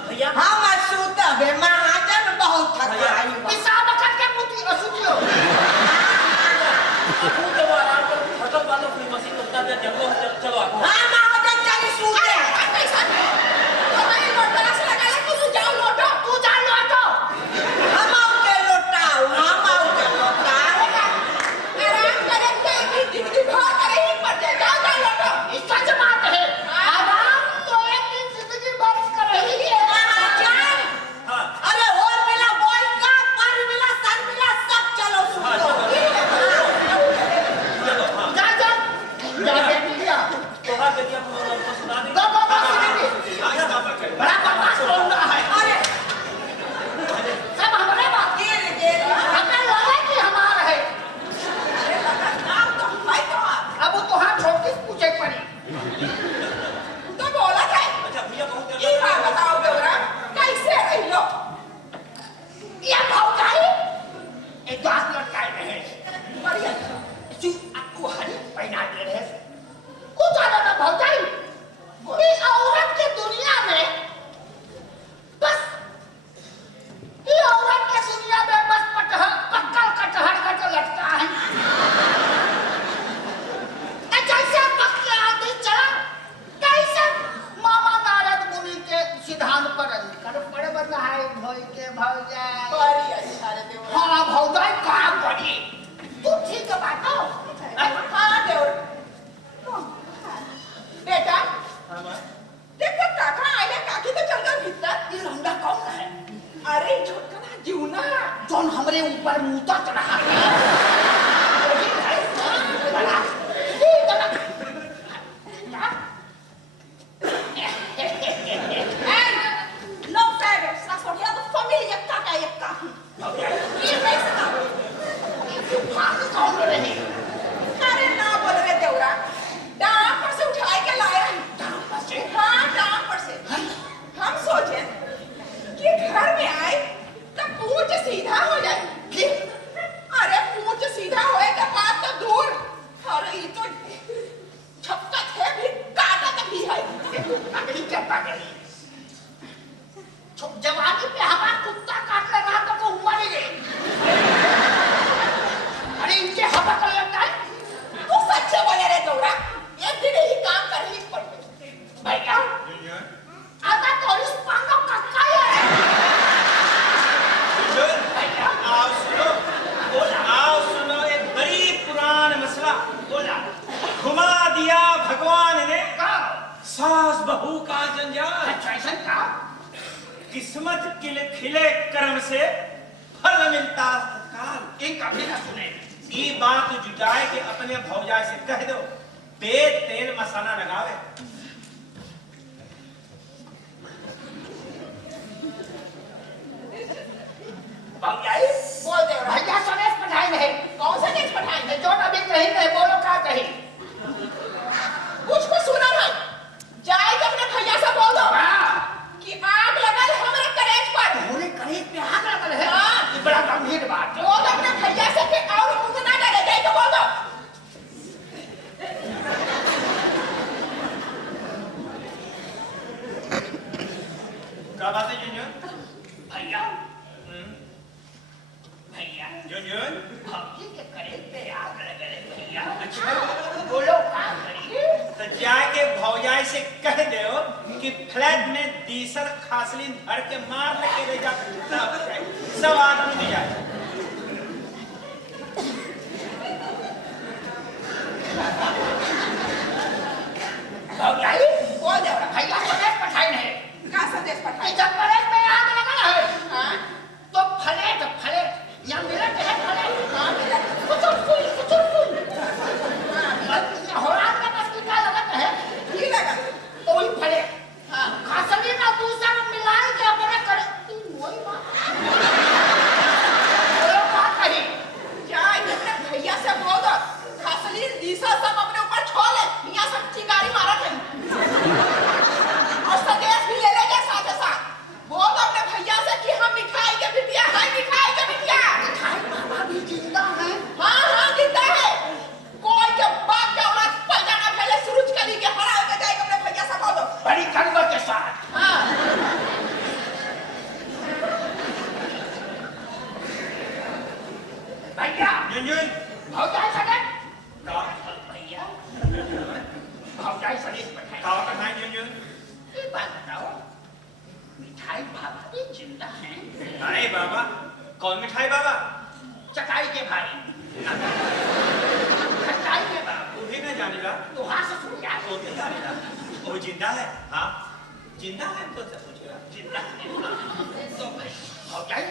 भैया हम असूत बे महाजन बहुत थकाई बा पिसाब करके मुती असुतियो आपको जब आराम कर थकल वालों की मशीन उतना देर जंगलों से चलो आपको हाँ महाजन चली सूते हमारे लोटला से लगा ले तू जाओ लोटो तू जा लौटो हम आउके लोटाओ हम आउके लोटाओ आराम करे के जिंदगी भर करे ही पड़ जाए जाओ जाओ लोटो ये सच बात है आराम तो एक दिन जिंदगी भर कर रही है महाजन अरे और मिला बोल का पर मिला सर मिला सब चलो सूतो जा दे दिया तो हाँ बेटिया को सुना दे दो बड़ा बदमाश लोग है अरे सब हमारे बात गिर गिर हमें लगा कि हमारा है अरे लगा नाम तो भाई तो अब तो हाथ छोड़ के पूछे पड़ी तो बोला था अच्छा भैया बहुत ये बात बताओ बेवरा कैसे रही लो ये भौकाई एक दास लटकाए रहे बढ़िया तू आपको हरी पहना दे रहे कुछ आना ना भौकाई ये औरत की दुनिया में बस ये औरत की दुनिया में बस पक्कल कटहर का लटका है जैसे पक्के आदमी चला कैसे मामा नारद मुनि के सिद्धांत पर कर पड़े बदला है भोई के भौजाई बड़ी अच्छा रे देवरा हाँ भौजाई कहाँ पड़ी तू ठीक बात हो हाँ देवर बेटा देखो काका आइले काकी तो चल गए भीतर ये लौंडा कौन है अरे छोटका ना जीवना जौन हमरे ऊपर मुतत रहा वही है बड़ा नो साइड सासोडिया तो फैमिली यक्का का यक्का ये कैसे ना भाग कौन रही अरे ना बोल रहे देवरा डांग पर से उठाए के लाए रही हाँ डांग पर से हम सोचे कि घर में आए तब पूंछ सीधा हो जाए अरे पूंछ सीधा होए के बाद तो दूर अरे बहू का जंजाल। अच्छा ऐसा था। किस्मत खिले कर्म से फल मिलता काल। एक कभी ना सुने। ये बात जुटाए के अपने भौजाई से कह दो, तेल तेल मसाला लगावे। भौजाई बोल दे भैया संदेश पठाई नहीं। कौन सा संदेश पठाई है? जो अभी कही नहीं बोलो क्या कही? कुछ सुना है जाए के अपने भैया से बोल दो कि आग लगल हमरे करेज पर। पूरे करीब पे आग लगल है। हाँ। ये बड़ा गंभीर बात है। बोल दो अपने भैया से कि और मुंह ना डरे, जाए के बोल दो। क्या बात है जुंजुन? भैया भैया जुंजुन भौजी के करेज पे आग लगल है भैया। अच्छा बोलो क्या करिए? तो जाके भौजाई से कह दो कि फ्लैट में डीजल खासली भर के मार लेके ले जा, सब आदमी ले जाए। भौजाई बोल दे भैया संदेश पठाई नहीं। का संदेश पठाई? जब करेज पे आग लगल है हाँ तो फ्लैट यहाँ मिलत है फ्लैट। हाँ मिला। कुछ हो रहा है बस क्या लगत है? ये लगा। तो वही फ्लैट हाँ खासली ना दूसरा मिलाई के अपने करे वही बात। बोलो क्या कही? जाए के अपने भैया से बोल दो खासली डीजल सब अपने ऊपर छोड़ ले, यहाँ सब चिंगारी मारा थे। और संदेश भी ले लेंगे साथ ही साथ। बोल दो अपने भैया से कि हम मिठाई के बिटिया है, मिठाई के बिटिया। बाबा भी जिंदा है। हाँ हाँ जिंदा है। कोई के बाप के औलाद पैदा ना पहले सुरुज करी के हरा के जाए अपने भैया से बोल दो। बड़ी गर्व के साथ। हाँ भैया जुंजुन भौजाई सने का भैया भौजाई सने पठाई। का कहां जुंजुन? ये बात बताओ मिठाई बाबा भी जिंदा है? अरे बाबा, कौन मिठाई बाबा? चटाई के भाई खटाई के बाबा तू भी न जानेगा। तो हाँ से सुन क्या वो भी जानेगा। वो जिंदा है। हाँ जिंदा है तो सब पूछेगा। जिंदा है। तो भौजाई